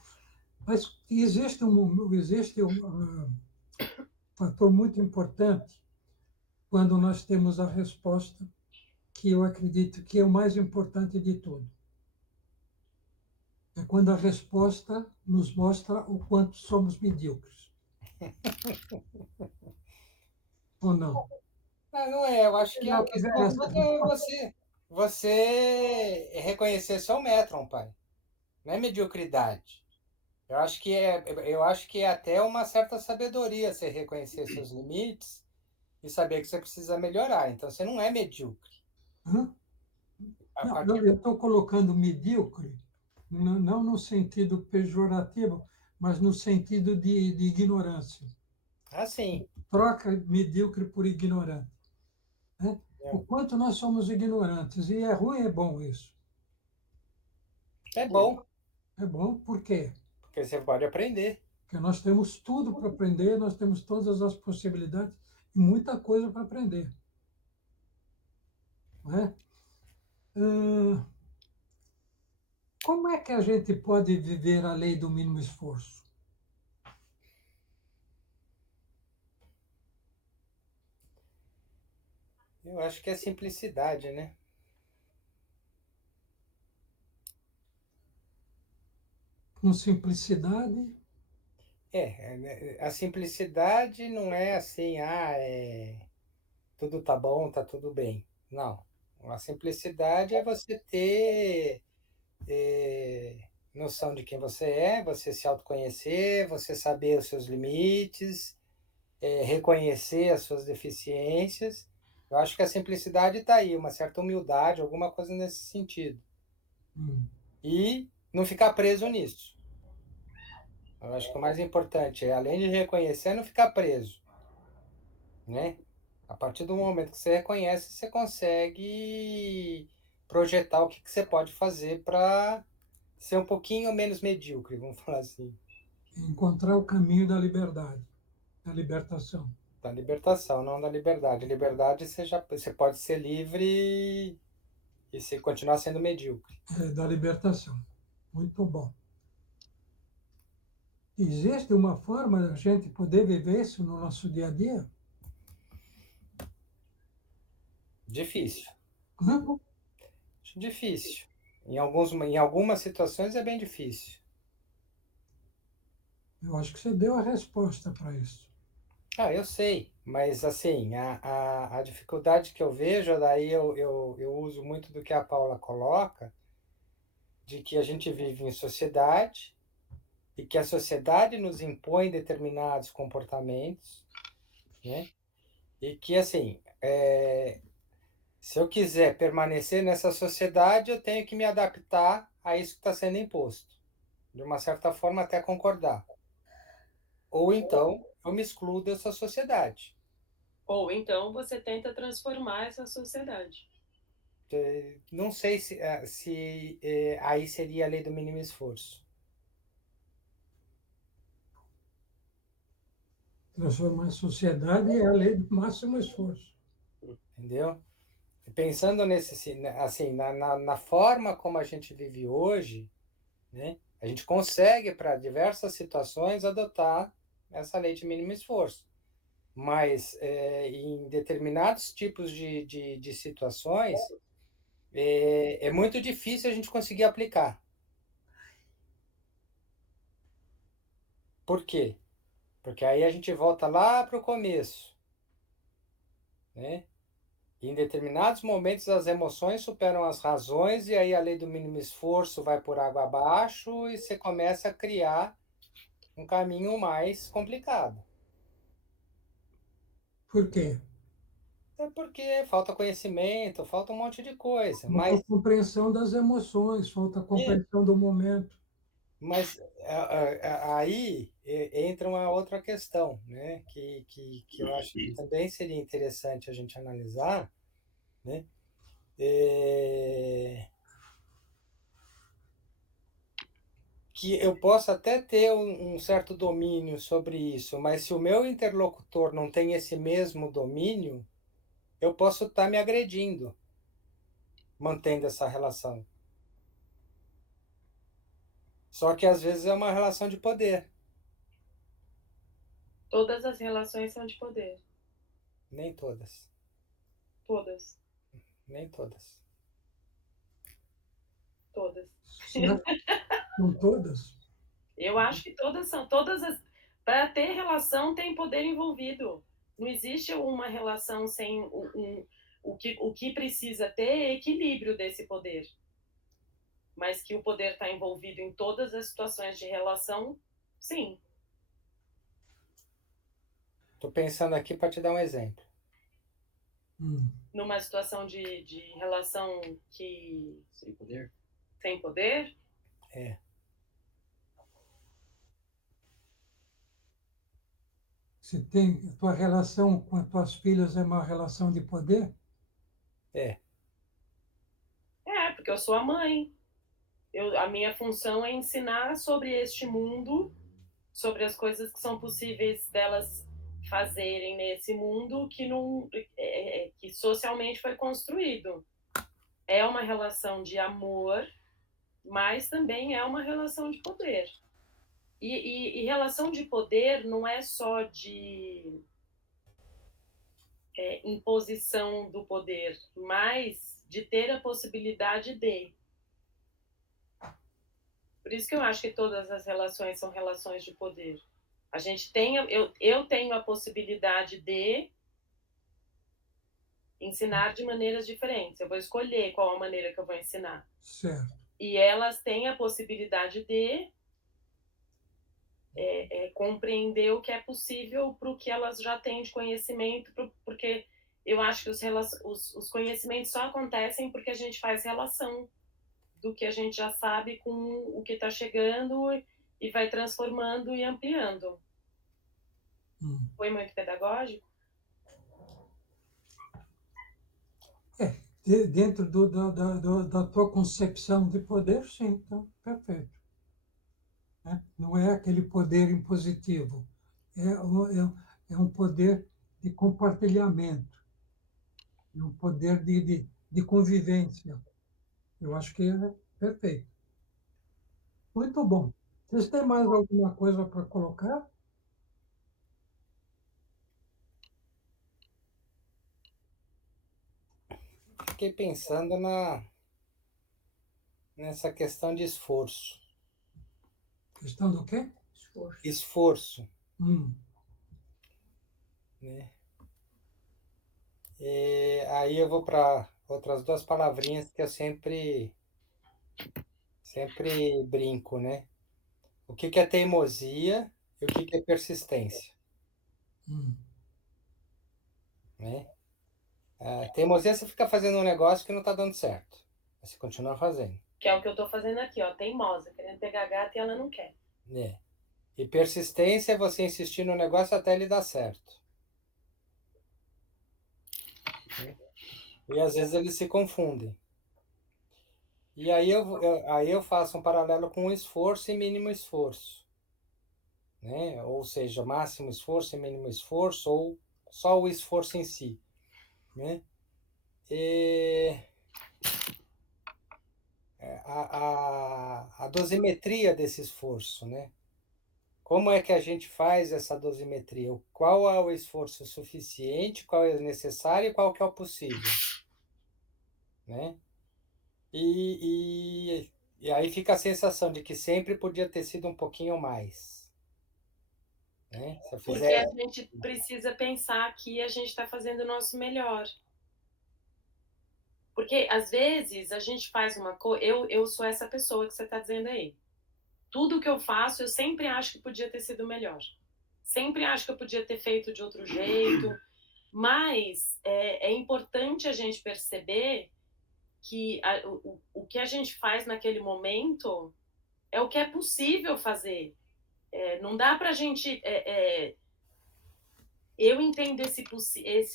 Mas existe um fator muito importante quando nós temos a resposta, que eu acredito que é o mais importante de tudo. É quando a resposta nos mostra o quanto somos medíocres. Ou não? Não é, eu acho que a Não, questão toda é você reconhecer seu metron, pai. Não é mediocridade. Eu acho que é até uma certa sabedoria você reconhecer seus limites e saber que você precisa melhorar. Então você não é medíocre. Hã? A Não, partir eu estou colocando medíocre, não no sentido pejorativo, mas no sentido de ignorância. assim, Troca medíocre por ignorante. Né? O quanto nós somos ignorantes, e é ruim, é bom isso. é bom, É bom por quê? porque você pode aprender. Porque nós temos tudo para aprender, nós temos todas as possibilidades e muita coisa para aprender. Não é? Como é que a gente pode viver a lei do mínimo esforço? Eu acho que é simplicidade, né? Com simplicidade, A simplicidade não é assim, tudo tá bom, tá tudo bem. Não. A simplicidade é você ter noção de quem você é, você se autoconhecer, você saber os seus limites, reconhecer as suas deficiências. Eu acho que a simplicidade está aí, uma certa humildade, alguma coisa nesse sentido. E não ficar preso nisso. Eu acho que o mais importante é, além de reconhecer, não ficar preso, né? A partir do momento que você reconhece, você consegue projetar o que você pode fazer para ser um pouquinho menos medíocre, vamos falar assim. encontrar o caminho da liberdade, da libertação. Da libertação, não da liberdade. Liberdade você pode ser livre e você continuar sendo medíocre. Da libertação. Muito bom. Existe uma forma da gente poder viver isso no nosso dia a dia? Difícil. Hã? Difícil. Em algumas situações é bem difícil. Eu acho que você deu a resposta para isso. Eu sei, mas assim, a dificuldade que eu vejo, daí eu uso muito do que a Paula coloca, de que a gente vive em sociedade e que a sociedade nos impõe determinados comportamentos, né? E que, assim, se eu quiser permanecer nessa sociedade, eu tenho que me adaptar a isso que está sendo imposto. De uma certa forma, até concordar. Ou então, eu me excluo dessa sociedade. Ou então você tenta transformar essa sociedade. Não sei se aí seria a lei do mínimo esforço. Transformar a sociedade é a lei do máximo esforço. Entendeu? Pensando assim, na forma como a gente vive hoje, né, a gente consegue, para diversas situações, adotar essa lei de mínimo esforço. Mas em determinados tipos de situações, é muito difícil a gente conseguir aplicar. Por quê? Porque aí a gente volta lá para o começo, né? Em determinados momentos, as emoções superam as razões, e aí a lei do mínimo esforço vai por água abaixo e você começa a criar um caminho mais complicado. Por quê? É porque falta conhecimento, falta um monte de coisa. Falta compreensão das emoções, falta compreensão do momento. Mas aí entra uma outra questão, né? Que eu acho que também seria interessante a gente analisar, né? Que eu posso até ter um certo domínio sobre isso, mas se o meu interlocutor não tem esse mesmo domínio, eu posso estar me agredindo, mantendo essa relação. Só que às vezes é uma relação de poder. Todas as relações são de poder. Nem todas. Todas. Nem todas. Todas. São todas? Eu acho que todas são. Todas as. Para ter relação tem poder envolvido. Não existe uma relação sem o que precisa ter é equilíbrio desse poder. Mas que o poder está envolvido em todas as situações de relação, sim. Estou pensando aqui para te dar um exemplo. Numa situação de relação que... Sem poder? Sem poder? É. Se tem tua relação com as tuas filhas é uma relação de poder? É. É, porque eu sou a mãe. A minha função é ensinar sobre este mundo, sobre as coisas que são possíveis delas fazerem nesse mundo que não que socialmente foi construído. É uma relação de amor, mas também é uma relação de poder. E relação de poder não é só de imposição do poder, mas de ter a possibilidade de. Por isso que eu acho que todas as relações são relações de poder. A gente tem, eu tenho a possibilidade de ensinar de maneiras diferentes. Eu vou escolher qual a maneira que eu vou ensinar. Certo. E elas têm a possibilidade de compreender o que é possível para o que elas já têm de conhecimento, porque eu acho que os conhecimentos só acontecem porque a gente faz relação do que a gente já sabe com o que está chegando e vai transformando e ampliando. Foi muito pedagógico? Dentro da tua concepção de poder, sim, então, perfeito. Não é aquele poder impositivo, é um poder de compartilhamento, é um poder de convivência. Eu acho que é perfeito. Muito bom. Vocês têm mais alguma coisa para colocar? Fiquei pensando nessa questão de esforço. Questão do quê? Esforço. Né? E aí eu vou para outras duas palavrinhas que eu sempre brinco, né? O que é teimosia e o que é persistência, né? A teimosia você fica fazendo um negócio que não está dando certo, mas você continua fazendo. Que é o que eu estou fazendo aqui, ó, teimosa, querendo pegar a gata e ela não quer. É. E persistência é você insistir no negócio até ele dar certo. E às vezes eles se confundem. E aí eu faço um paralelo com o esforço e mínimo esforço. Né? Ou seja, máximo esforço e mínimo esforço, ou só o esforço em si. Né? E a dosimetria desse esforço, né? Como é que a gente faz essa dosimetria? Qual é o esforço suficiente, qual é o necessário e qual que é o possível? Né? E aí fica a sensação de que sempre podia ter sido um pouquinho mais. Né? Se eu Porque fizer... a gente precisa pensar que a gente está fazendo o nosso melhor. Porque, às vezes, a gente faz uma coisa... Eu sou essa pessoa que você está dizendo aí. Tudo que eu faço, eu sempre acho que podia ter sido melhor. Sempre acho que eu podia ter feito de outro jeito. Mas é importante a gente perceber que o que a gente faz naquele momento é o que é possível fazer. Não dá pra gente... eu entendo esse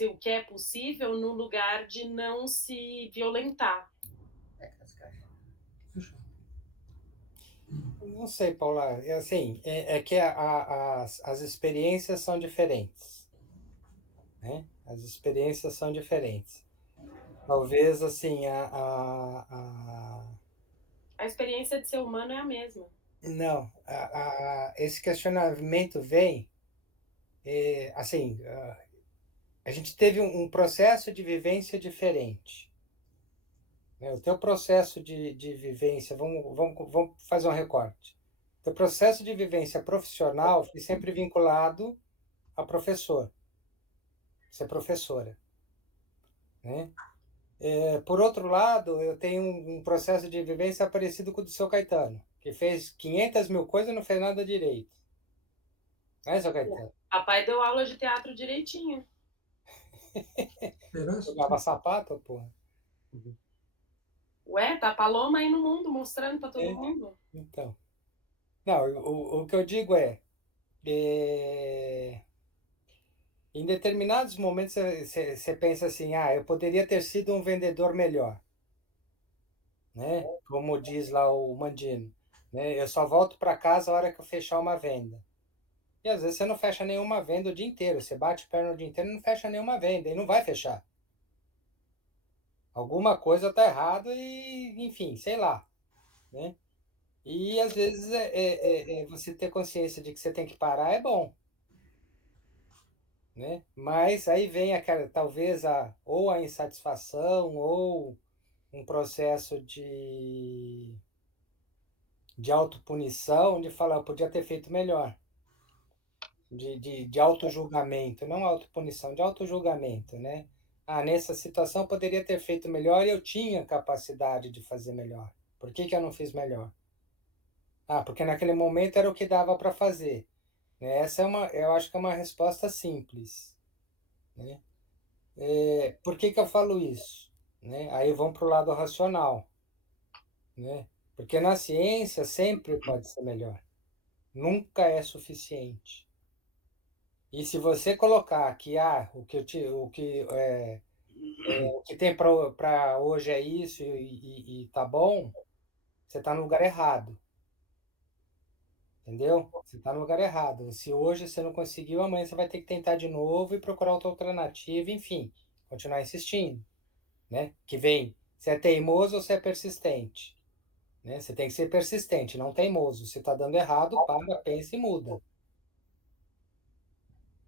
o que é possível no lugar de não se violentar. Não sei, Paula. Assim, é que as experiências são diferentes. Né? As experiências são diferentes. Talvez, assim, A experiência de ser humano é a mesma. Não, esse questionamento vem, assim, a gente teve um processo de vivência diferente. Né? O teu processo de vivência, vamos fazer um recorte. O teu processo de vivência profissional foi sempre vinculado a professor. ser professora, né? Por outro lado, eu tenho um processo de vivência parecido com o do seu Caetano, que fez 500 mil coisas e não fez nada direito. Não é, seu Caetano? Papai deu aula de teatro direitinho. Jogava sapato, porra. Ué, tá a Paloma aí no mundo, mostrando pra todo mundo. Então. Não, o que eu digo em determinados momentos você pensa assim, eu poderia ter sido um vendedor melhor, né? Como diz lá o Mandino, né? Eu só volto para casa a hora que eu fechar uma venda. E às vezes você não fecha nenhuma venda o dia inteiro, você bate perna o dia inteiro e não fecha nenhuma venda, e não vai fechar. Alguma coisa tá errado e, enfim, sei lá, né? E às vezes você ter consciência de que você tem que parar é bom, né? Mas aí vem aquela, talvez ou a insatisfação ou um processo de autopunição, de falar, eu podia ter feito melhor, de autojulgamento, não autopunição, de autojulgamento, né? Nessa situação eu poderia ter feito melhor e eu tinha capacidade de fazer melhor. Por que que eu não fiz melhor? Porque naquele momento era o que dava para fazer, né? Essa eu acho que é uma resposta simples, né? Por que que eu falo isso? Né? Aí vamos para o lado racional, né? Porque na ciência sempre pode ser melhor, nunca é suficiente. E se você colocar que o que tem para hoje é isso e tá bom, você está no lugar errado, entendeu? Você está no lugar errado. Se hoje você não conseguiu, amanhã você vai ter que tentar de novo e procurar outra alternativa, enfim, continuar insistindo, né? Que vem, se é teimoso ou se é persistente, né? Você tem que ser persistente, não teimoso. Se está dando errado, para, pensa e muda,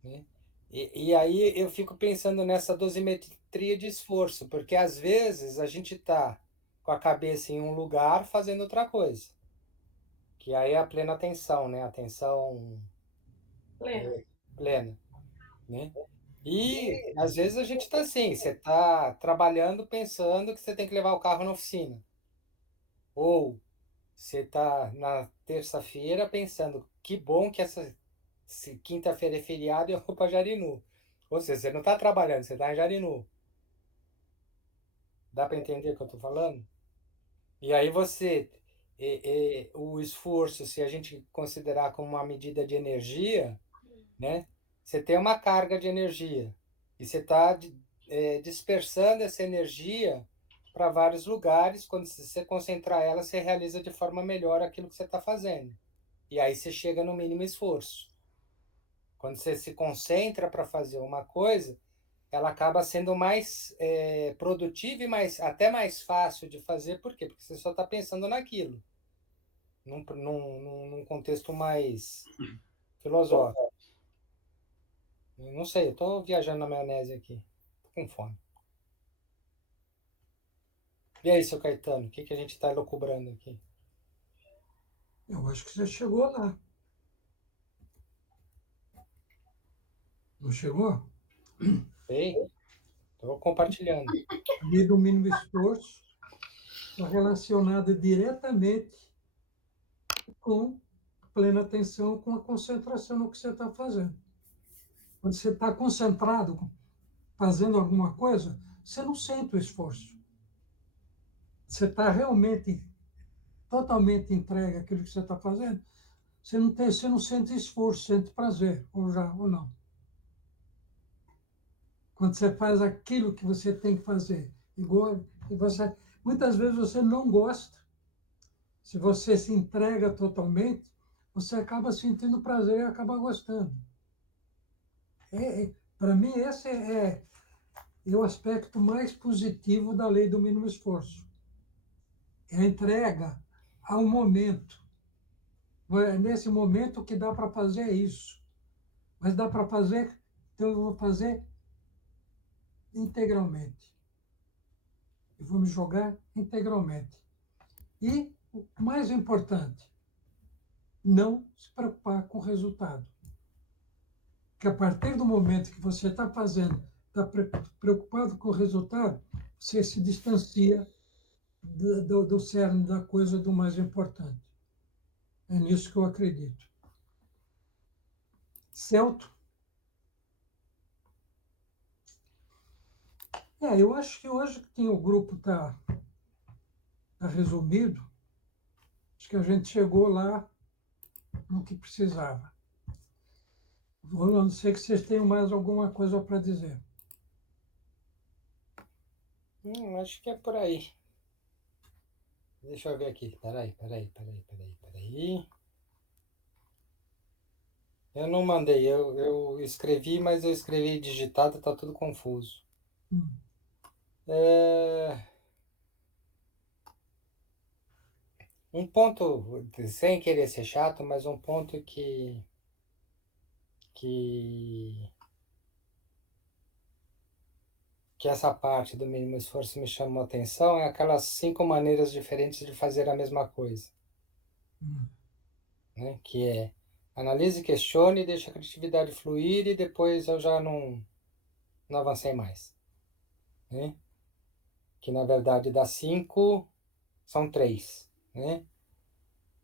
né? E aí eu fico pensando nessa dosimetria de esforço, porque às vezes a gente está com a cabeça em um lugar fazendo outra coisa, que aí é a plena atenção, né? Atenção Plena. plena, né? E às vezes a gente está assim, você está trabalhando pensando que você tem que levar o carro na oficina, ou você está na terça-feira pensando que bom que essa quinta-feira é feriado e eu vou para Jarinu. Ou seja, você não está trabalhando, você está em Jarinu. Dá para entender o que eu estou falando? E aí o esforço, se a gente considerar como uma medida de energia, né? Você tem uma carga de energia e você está dispersando essa energia para vários lugares. Quando você concentrar ela, você realiza de forma melhor aquilo que você está fazendo. E aí você chega no mínimo esforço. Quando você se concentra para fazer uma coisa, ela acaba sendo mais produtiva e até mais fácil de fazer. Por quê? Porque você só está pensando naquilo, num contexto mais filosófico. Eu não sei, eu estou viajando na maionese aqui. Tô com fome. E aí, seu Caetano, o que a gente está elucubrando aqui? Eu acho que você chegou lá. Não chegou? Ei, estou compartilhando. A lei do mínimo esforço está relacionada diretamente com a plena atenção, com a concentração no que você está fazendo. Quando você está concentrado, fazendo alguma coisa, você não sente o esforço. Você está realmente, totalmente entregue àquilo que você está fazendo. Você não sente esforço, sente prazer, ou não. Quando você faz aquilo que você tem que fazer, muitas vezes você não gosta. Se você se entrega totalmente, você acaba sentindo prazer e acaba gostando. Para mim, esse é o aspecto mais positivo da lei do mínimo esforço. É a entrega ao momento. É nesse momento que dá para fazer isso. Mas dá para fazer, então eu vou fazer integralmente. Eu vou me jogar integralmente. E o mais importante, não se preocupar com o resultado. Que a partir do momento que você está fazendo está preocupado com o resultado, você se distancia do cerne da coisa, do mais importante. É nisso que eu acredito. Celto? Eu acho que hoje que o grupo está resumido, acho que a gente chegou lá no que precisava. A não ser que vocês tenham mais alguma coisa para dizer. Acho que é por aí. Deixa eu ver aqui. Peraí. Eu não mandei, eu escrevi, mas eu escrevi digitado, tá tudo confuso. Um ponto, sem querer ser chato, mas um ponto que essa parte do mínimo esforço me chamou a atenção é aquelas 5 maneiras diferentes de fazer a mesma coisa, né? Que é analise, questione, deixe a criatividade fluir e depois eu já não avancei mais, né? Que na verdade das 5 são 3, né?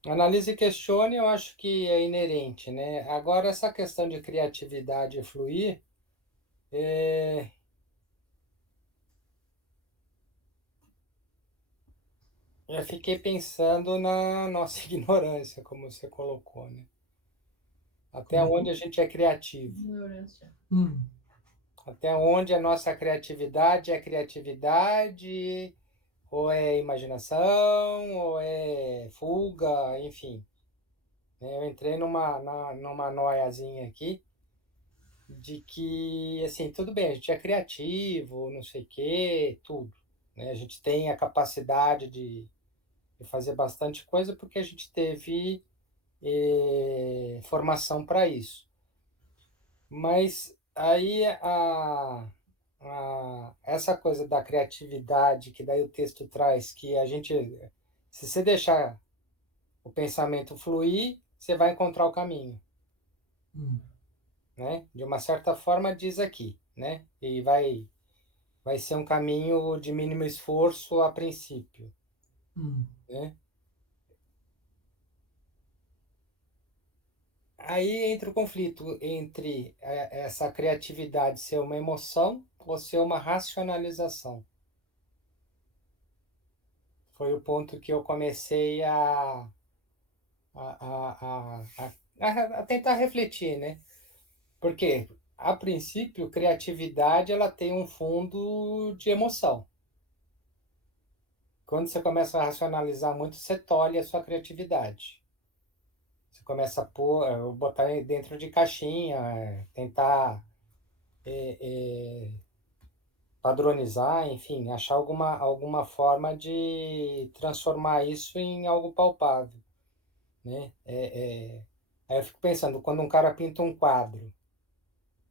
Analise e questione, eu acho que é inerente, né? Agora, essa questão de criatividade fluir, eu fiquei pensando na nossa ignorância, como você colocou, né? Até onde a gente é criativo. Ignorância. Até onde a nossa criatividade é criatividade, ou é imaginação, ou é fuga, enfim. Eu entrei numa noiazinha aqui, de que, assim, tudo bem, a gente é criativo, não sei o quê, tudo, né? A gente tem a capacidade de fazer bastante coisa porque a gente teve formação para isso. Mas aí essa coisa da criatividade, que daí o texto traz, que a gente, se você deixar o pensamento fluir, você vai encontrar o caminho. Né? De uma certa forma diz aqui, né? E vai ser um caminho de mínimo esforço a princípio, né? Aí entra o conflito entre essa criatividade ser uma emoção ou ser uma racionalização. Foi o ponto que eu comecei a tentar refletir, né? Porque, a princípio, criatividade ela tem um fundo de emoção. Quando você começa a racionalizar muito, você tolhe a sua criatividade. Você começa a botar dentro de caixinha, tentar padronizar, enfim, achar alguma forma de transformar isso em algo palpável, né? Aí eu fico pensando, quando um cara pinta um quadro,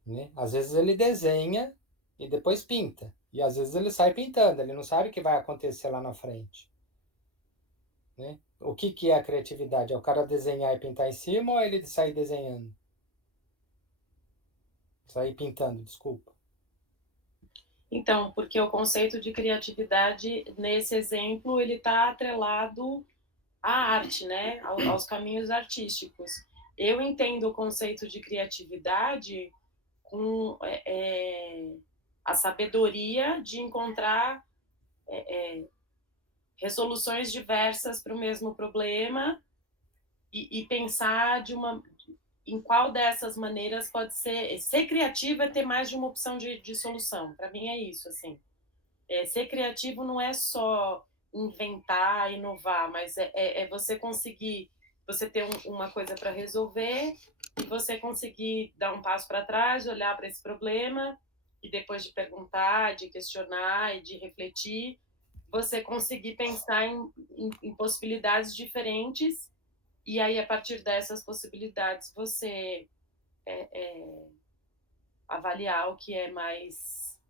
né? Às vezes ele desenha e depois pinta. E às vezes ele sai pintando, ele não sabe o que vai acontecer lá na frente. Né? O que é a criatividade? É o cara desenhar e pintar em cima ou ele sair desenhando? Sair pintando, desculpa. Então, porque o conceito de criatividade, nesse exemplo, ele está atrelado à arte, né? Aos caminhos artísticos. Eu entendo o conceito de criatividade com a sabedoria de encontrar resoluções diversas para o mesmo problema e pensar em qual dessas maneiras pode ser criativo é ter mais de uma opção de solução. Para mim é isso, assim. Ser criativo não é só inventar, inovar, mas é você conseguir, você ter uma coisa para resolver e você conseguir dar um passo para trás, olhar para esse problema e depois de perguntar, de questionar e de refletir, você conseguir pensar em possibilidades diferentes e aí a partir dessas possibilidades você avaliar o que é mais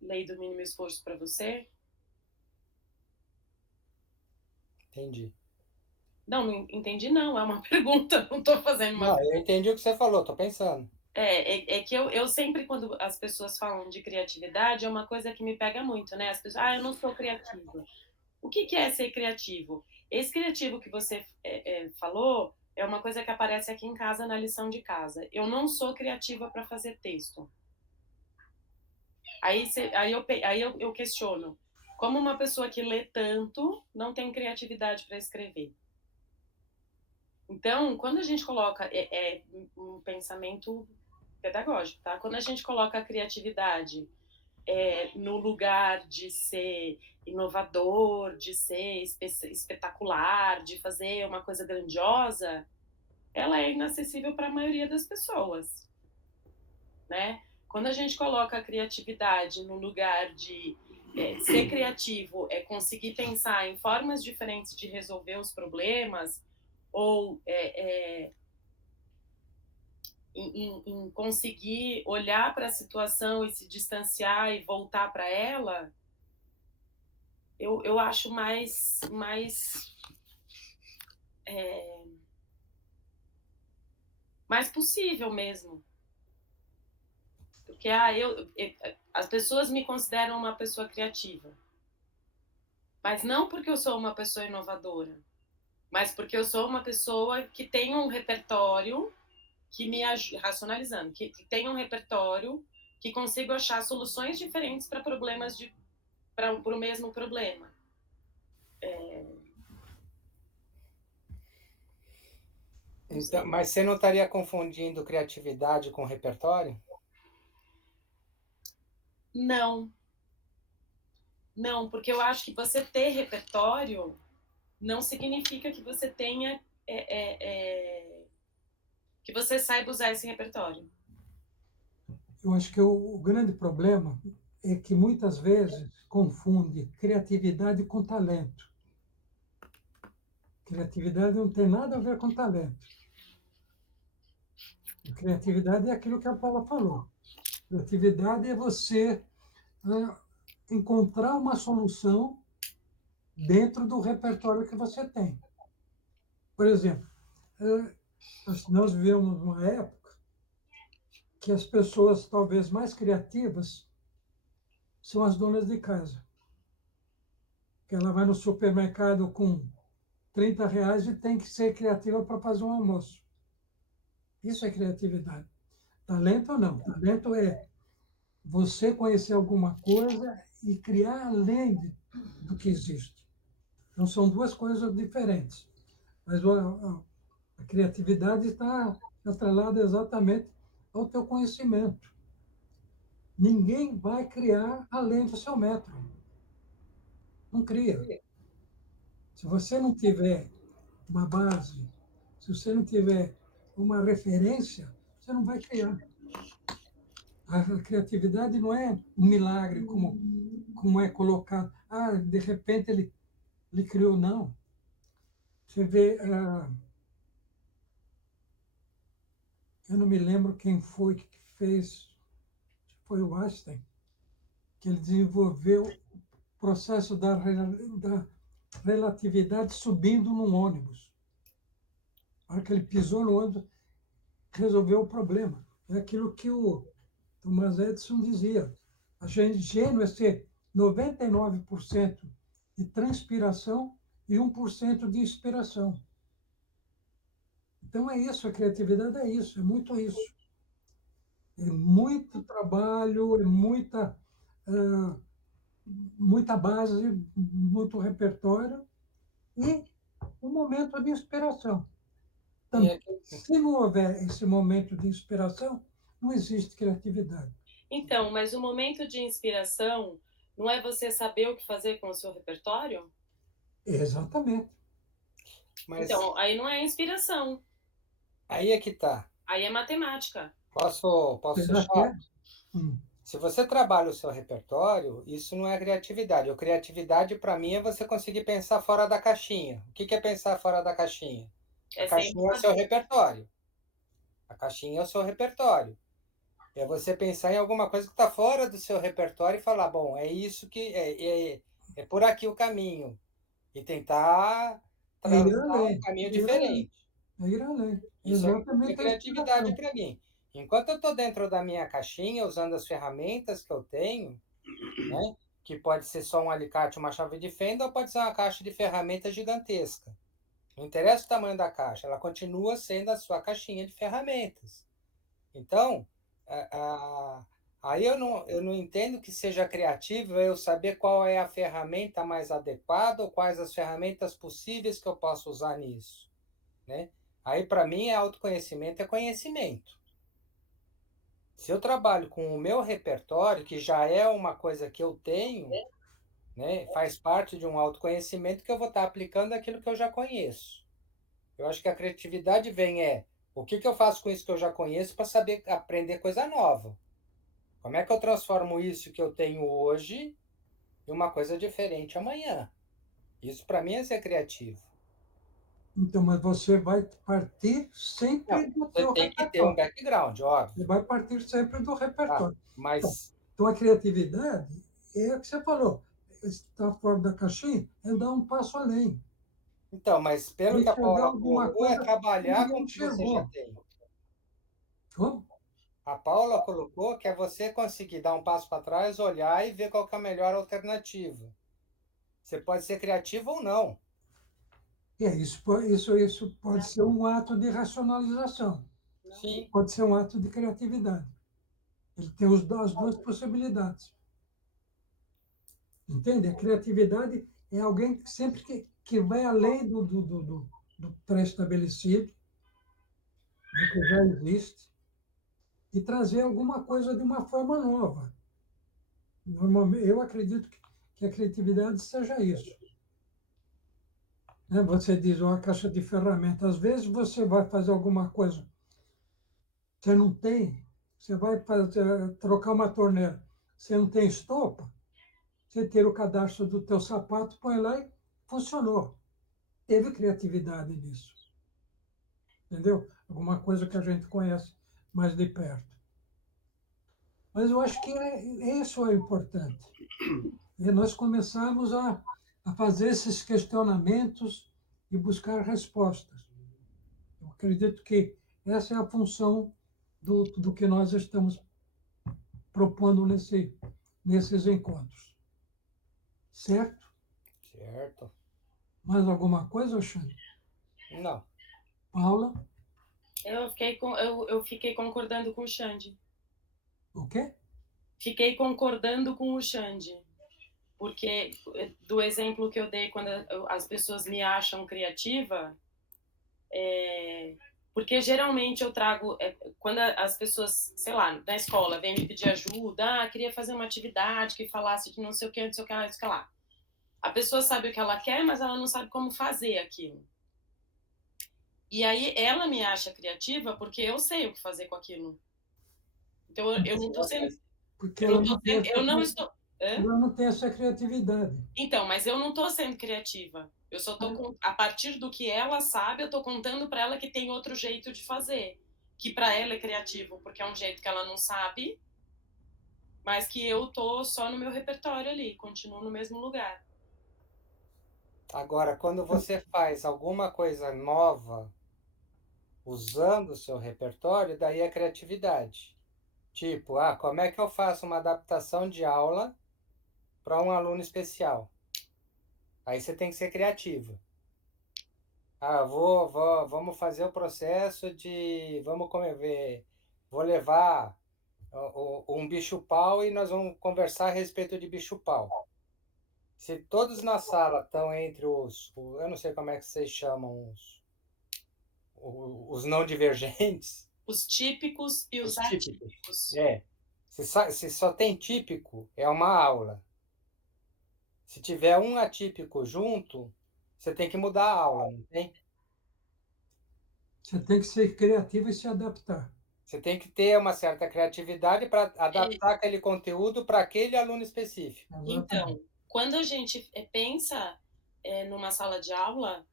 lei do mínimo esforço para você. Entendi. Não entendi não, é uma pergunta, não estou fazendo uma... Não, eu entendi o que você falou, tô pensando. É que eu sempre, quando as pessoas falam de criatividade, é uma coisa que me pega muito, né? As pessoas, eu não sou criativa. O que é ser criativo? Esse criativo que você falou é uma coisa que aparece aqui em casa na lição de casa. Eu não sou criativa para fazer texto. Aí eu questiono. Como uma pessoa que lê tanto não tem criatividade para escrever? Então, quando a gente coloca um pensamento pedagógico, tá? Quando a gente coloca a criatividade no lugar de ser inovador, de ser espetacular, de fazer uma coisa grandiosa, ela é inacessível para a maioria das pessoas, né? Quando a gente coloca a criatividade no lugar de ser criativo é conseguir pensar em formas diferentes de resolver os problemas ou em conseguir olhar para a situação e se distanciar e voltar para ela, eu acho mais possível mesmo. Porque as pessoas me consideram uma pessoa criativa. Mas não porque eu sou uma pessoa inovadora, mas porque eu sou uma pessoa que tem um repertório que me ajuda, racionalizando, que tem um repertório que consigo achar soluções diferentes para problemas para o mesmo problema. Então, mas você não estaria confundindo criatividade com repertório? Não. Não, porque eu acho que você ter repertório não significa que você tenha que você saiba usar esse repertório. Eu acho que o grande problema é que muitas vezes confunde criatividade com talento. Criatividade não tem nada a ver com talento. Criatividade é aquilo que a Paula falou. Criatividade é você encontrar uma solução dentro do repertório que você tem. Por exemplo, nós vivemos uma época que as pessoas talvez mais criativas são as donas de casa. Que ela vai no supermercado com R$ 30 e tem que ser criativa para fazer um almoço. Isso é criatividade. Talento ou não? Talento é você conhecer alguma coisa e criar além do que existe. Então, são duas coisas diferentes. Mas a criatividade está atrelada exatamente ao teu conhecimento. Ninguém vai criar além do seu método. Não cria. Se você não tiver uma base, se você não tiver uma referência, você não vai criar. A criatividade não é um milagre, como é colocado. De repente ele criou, não. Você vê, eu não me lembro quem foi que fez, foi o Einstein, que ele desenvolveu o processo da relatividade subindo num ônibus. A hora que ele pisou no ônibus, resolveu o problema. É aquilo que o Thomas Edison dizia. A gênio é ser 99% de transpiração e 1% de inspiração. Então é isso, a criatividade é isso, é muito isso. É muito trabalho, é muita base, muito repertório e um momento de inspiração. Então, se não houver esse momento de inspiração, não existe criatividade. Então, mas o momento de inspiração não é você saber o que fazer com o seu repertório? Exatamente. Mas então, aí não é inspiração. Aí é que tá. Aí é matemática. Posso ser chato? Hum. Se você trabalha o seu repertório, isso não é criatividade. A criatividade, para mim, é você conseguir pensar fora da caixinha. O que é pensar fora da caixinha? A caixinha é o seu repertório. A caixinha é o seu repertório. É você pensar em alguma coisa que está fora do seu repertório e falar, bom, é isso que é por aqui o caminho. E tentar traçar um caminho diferente. É ir além. Isso Exatamente é criatividade para mim. Enquanto eu estou dentro da minha caixinha, usando as ferramentas que eu tenho, né? Que pode ser só um alicate, uma chave de fenda, ou pode ser uma caixa de ferramentas gigantesca. Não interessa o tamanho da caixa, ela continua sendo a sua caixinha de ferramentas. Então, aí eu não entendo que seja criativo eu saber qual é a ferramenta mais adequada ou quais as ferramentas possíveis que eu posso usar nisso, né? Aí, para mim, autoconhecimento é conhecimento. Se eu trabalho com o meu repertório, que já é uma coisa que eu tenho, né, faz parte de um autoconhecimento que eu vou estar aplicando aquilo que eu já conheço. Eu acho que a criatividade vem o que eu faço com isso que eu já conheço para saber aprender coisa nova. Como é que eu transformo isso que eu tenho hoje em uma coisa diferente amanhã? Isso para mim é ser criativo. Então, mas você vai partir sempre Não, do você teu tem que ter um repertório. background, óbvio. Você vai partir sempre do repertório. Mas Então, a criatividade é o que você falou. Está fora da caixinha é dar um passo além. então, mas pelo É que a enxergar Paula alguma colocou, é coisa que trabalhar ninguém com o que você já enxergou. tem. Como? A Paula colocou que é você conseguir dar um passo para trás, olhar e ver qual que é a melhor alternativa. Você pode ser criativo ou não. Isso pode ser um ato de racionalização. Sim. Pode ser um ato de criatividade. Ele tem as duas possibilidades. Entende? A criatividade é alguém sempre que vai além do pré-estabelecido, do que já existe, e trazer alguma coisa de uma forma nova. Normalmente, eu acredito que a criatividade seja isso. Né? Você diz, uma caixa de ferramentas. Às vezes você vai fazer alguma coisa, você não tem, você vai trocar uma torneira, você não tem estopa, você tira o cadastro do teu sapato, põe lá e funcionou. Teve criatividade nisso. Entendeu? Alguma coisa que a gente conhece mais de perto. Mas eu acho que isso é importante. E nós começamos a fazer esses questionamentos e buscar respostas. Eu acredito que essa é a função do que nós estamos propondo nesses encontros. Certo? Certo. Mais alguma coisa, Xande? Não. Paula? Eu fiquei concordando com o Xande. O quê? Fiquei concordando com o Xande. Porque do exemplo que eu dei quando as pessoas me acham criativa, porque geralmente eu trago, quando as pessoas, sei lá, na escola, vêm me pedir ajuda, queria fazer uma atividade que falasse de não sei o que, não sei o que, não sei o que lá. A pessoa sabe o que ela quer, mas ela não sabe como fazer aquilo. E aí ela me acha criativa porque eu sei o que fazer com aquilo. Então eu não estou sendo. Porque Eu não, tô sendo, eu não estou. ela não tem essa criatividade. Então, mas eu não estou sendo criativa. Eu só estou a partir do que ela sabe, eu estou contando para ela que tem outro jeito de fazer, que para ela é criativo, porque é um jeito que ela não sabe, mas que eu tô só no meu repertório ali, continuo no mesmo lugar. Agora, quando você faz alguma coisa nova usando o seu repertório, daí é criatividade. Tipo, como é que eu faço uma adaptação de aula para um aluno especial? Aí você tem que ser criativo. Vamos fazer o processo de, vou levar um bicho-pau e nós vamos conversar a respeito de bicho-pau. Se todos na sala estão entre eu não sei como é que vocês chamam, os não divergentes. Os típicos e os atípicos. Se só tem típico, é uma aula. Se tiver um atípico junto, você tem que mudar a aula, não tem? Você tem que ser criativo e se adaptar. Você tem que ter uma certa criatividade para adaptar aquele conteúdo para aquele aluno específico. Então, quando a gente pensa numa sala de aula,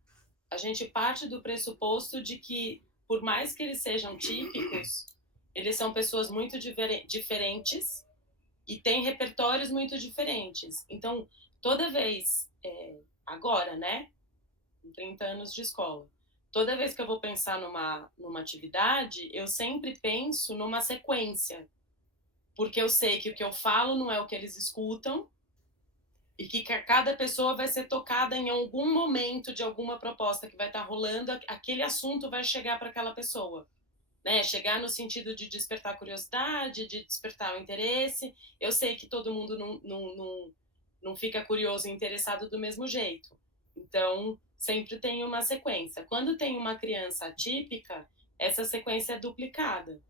a gente parte do pressuposto de que, por mais que eles sejam típicos, eles são pessoas muito diferentes e têm repertórios muito diferentes. Então, toda vez, agora, né, com 30 anos de escola, toda vez que eu vou pensar numa atividade, eu sempre penso numa sequência. Porque eu sei que o que eu falo não é o que eles escutam, e que cada pessoa vai ser tocada em algum momento de alguma proposta que vai estar rolando, aquele assunto vai chegar para aquela pessoa, né? Chegar no sentido de despertar curiosidade, de despertar o interesse. Eu sei que todo mundo não fica curioso e interessado do mesmo jeito. Então, sempre tem uma sequência. Quando tem uma criança atípica, essa sequência é duplicada,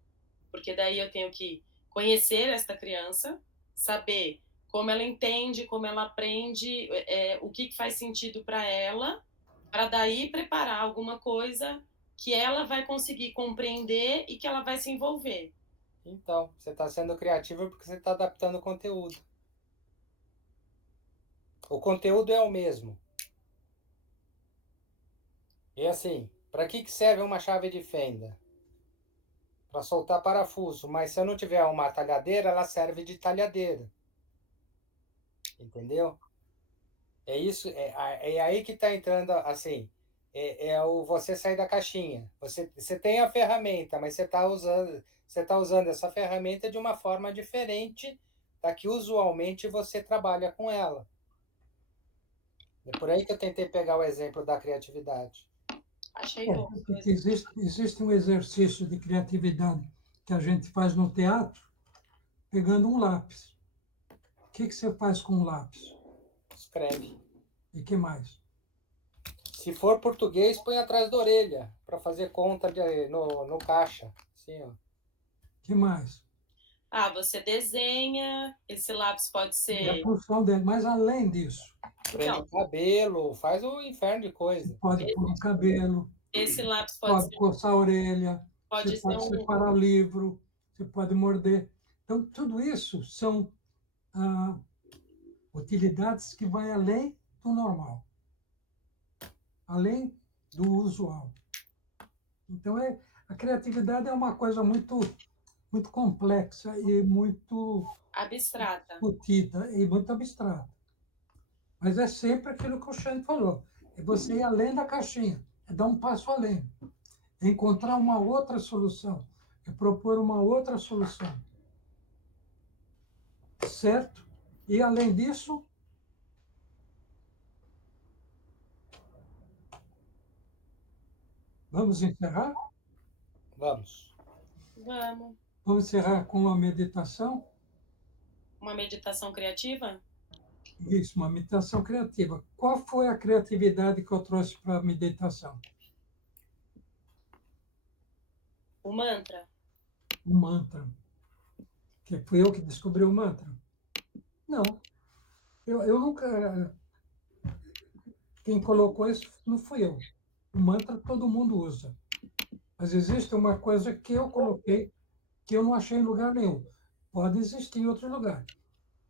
porque daí eu tenho que conhecer esta criança, saber como ela entende, como ela aprende, o que faz sentido para ela, para daí preparar alguma coisa que ela vai conseguir compreender e que ela vai se envolver. Então, você está sendo criativo porque você está adaptando o conteúdo. O conteúdo é o mesmo. E assim, para que serve uma chave de fenda? Para soltar parafuso, mas se eu não tiver uma talhadeira, ela serve de talhadeira. Entendeu? É isso, é aí que está entrando, assim, o você sair da caixinha. Você tem a ferramenta, mas você tá usando essa ferramenta de uma forma diferente da que usualmente você trabalha com ela. É por aí que eu tentei pegar o exemplo da criatividade. Achei bom. Porque existe um exercício de criatividade que a gente faz no teatro pegando um lápis. O que você faz com um lápis? Escreve. E que mais? Se for português, põe atrás da orelha, para fazer conta no caixa. Assim, ó. Que mais? Você desenha, esse lápis pode É ser. a função dele. Mas além disso, Prende o cabelo, faz o inferno de coisa. pode pôr no cabelo, Esse lápis pode coçar a orelha, pode você ser pode separar o livro, você pode morder. Então, tudo isso são utilidades que vai além do normal, além do usual. Então, a criatividade é uma coisa muito, muito complexa e muito abstrata. discutida e muito abstrata. Mas é sempre aquilo que o Xande falou. É você ir além da caixinha, é dar um passo além, é encontrar uma outra solução, é propor uma outra solução. Certo? E, além disso, vamos encerrar? Vamos. Vamos. Vamos encerrar com uma meditação? Uma meditação criativa? Isso, uma meditação criativa. Qual foi a criatividade que eu trouxe para a meditação? O mantra? O mantra. Que fui eu que descobri o mantra? Não. Eu nunca. Quem colocou isso não fui eu. O mantra todo mundo usa. Mas existe uma coisa que eu coloquei que eu não achei em lugar nenhum. Pode existir em outro lugar.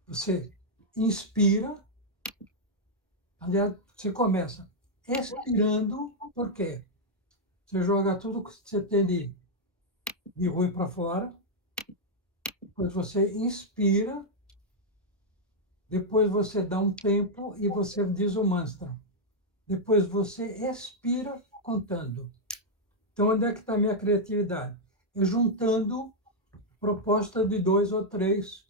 Você inspira, aliás, você começa expirando, por quê? Você joga tudo que você tem de ruim para fora, depois você inspira, depois você dá um tempo e você diz o mantra. Depois você expira contando. Então, onde é que está a minha criatividade? É juntando proposta de 2 ou 3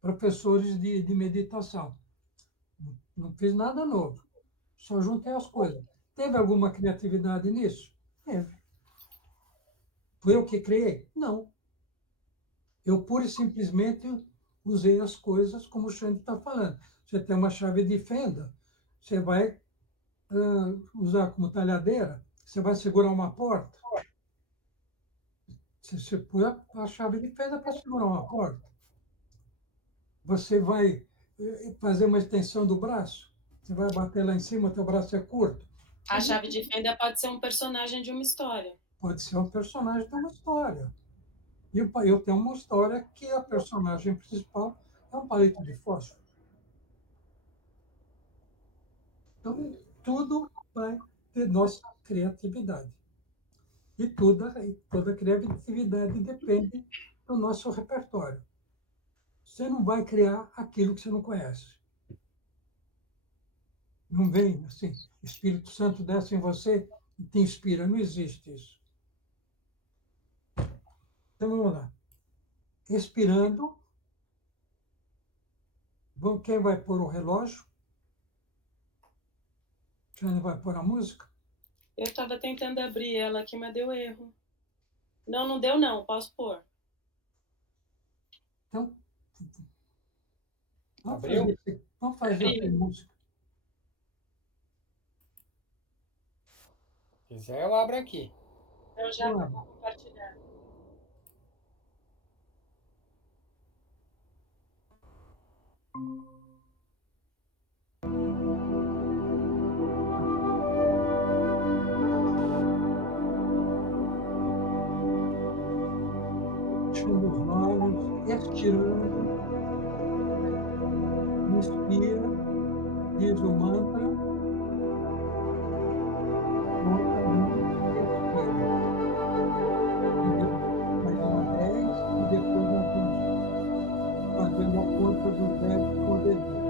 professores de meditação. Não fiz nada novo, só juntei as coisas. Teve alguma criatividade nisso? Teve. Fui eu que criei? Não. Eu pura e simplesmente usei as coisas como o Xande está falando. Você tem uma chave de fenda, você vai usar como talhadeira, você vai segurar uma porta, você põe a chave de fenda para segurar uma porta. Você vai fazer uma extensão do braço, você vai bater lá em cima, teu braço é curto. A chave de fenda pode ser um personagem de uma história. Pode ser um personagem de uma história. E eu tenho uma história que a personagem principal é um palito de fósforo. Então, tudo vai ter nossa criatividade. E toda criatividade depende do nosso repertório. Você não vai criar aquilo que você não conhece. Não vem assim, Espírito Santo desce em você e te inspira. Não existe isso. Então vamos lá. Expirando. Quem vai pôr o relógio? Quem vai pôr a música? Eu estava tentando abrir ela aqui, mas deu erro. Não, não deu não. Posso pôr. Então, Abriu? Vamos fazer a música. Se quiser, eu abro aqui. Eu já vou compartilhar. Fechando os olhos, estirando, inspira, diz o mantra, volta expira. Mais uma vez, e depois nós vamos fazendo a conta do 10 com o dedinho.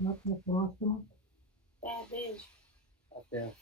Até a próxima. Beijo. Até.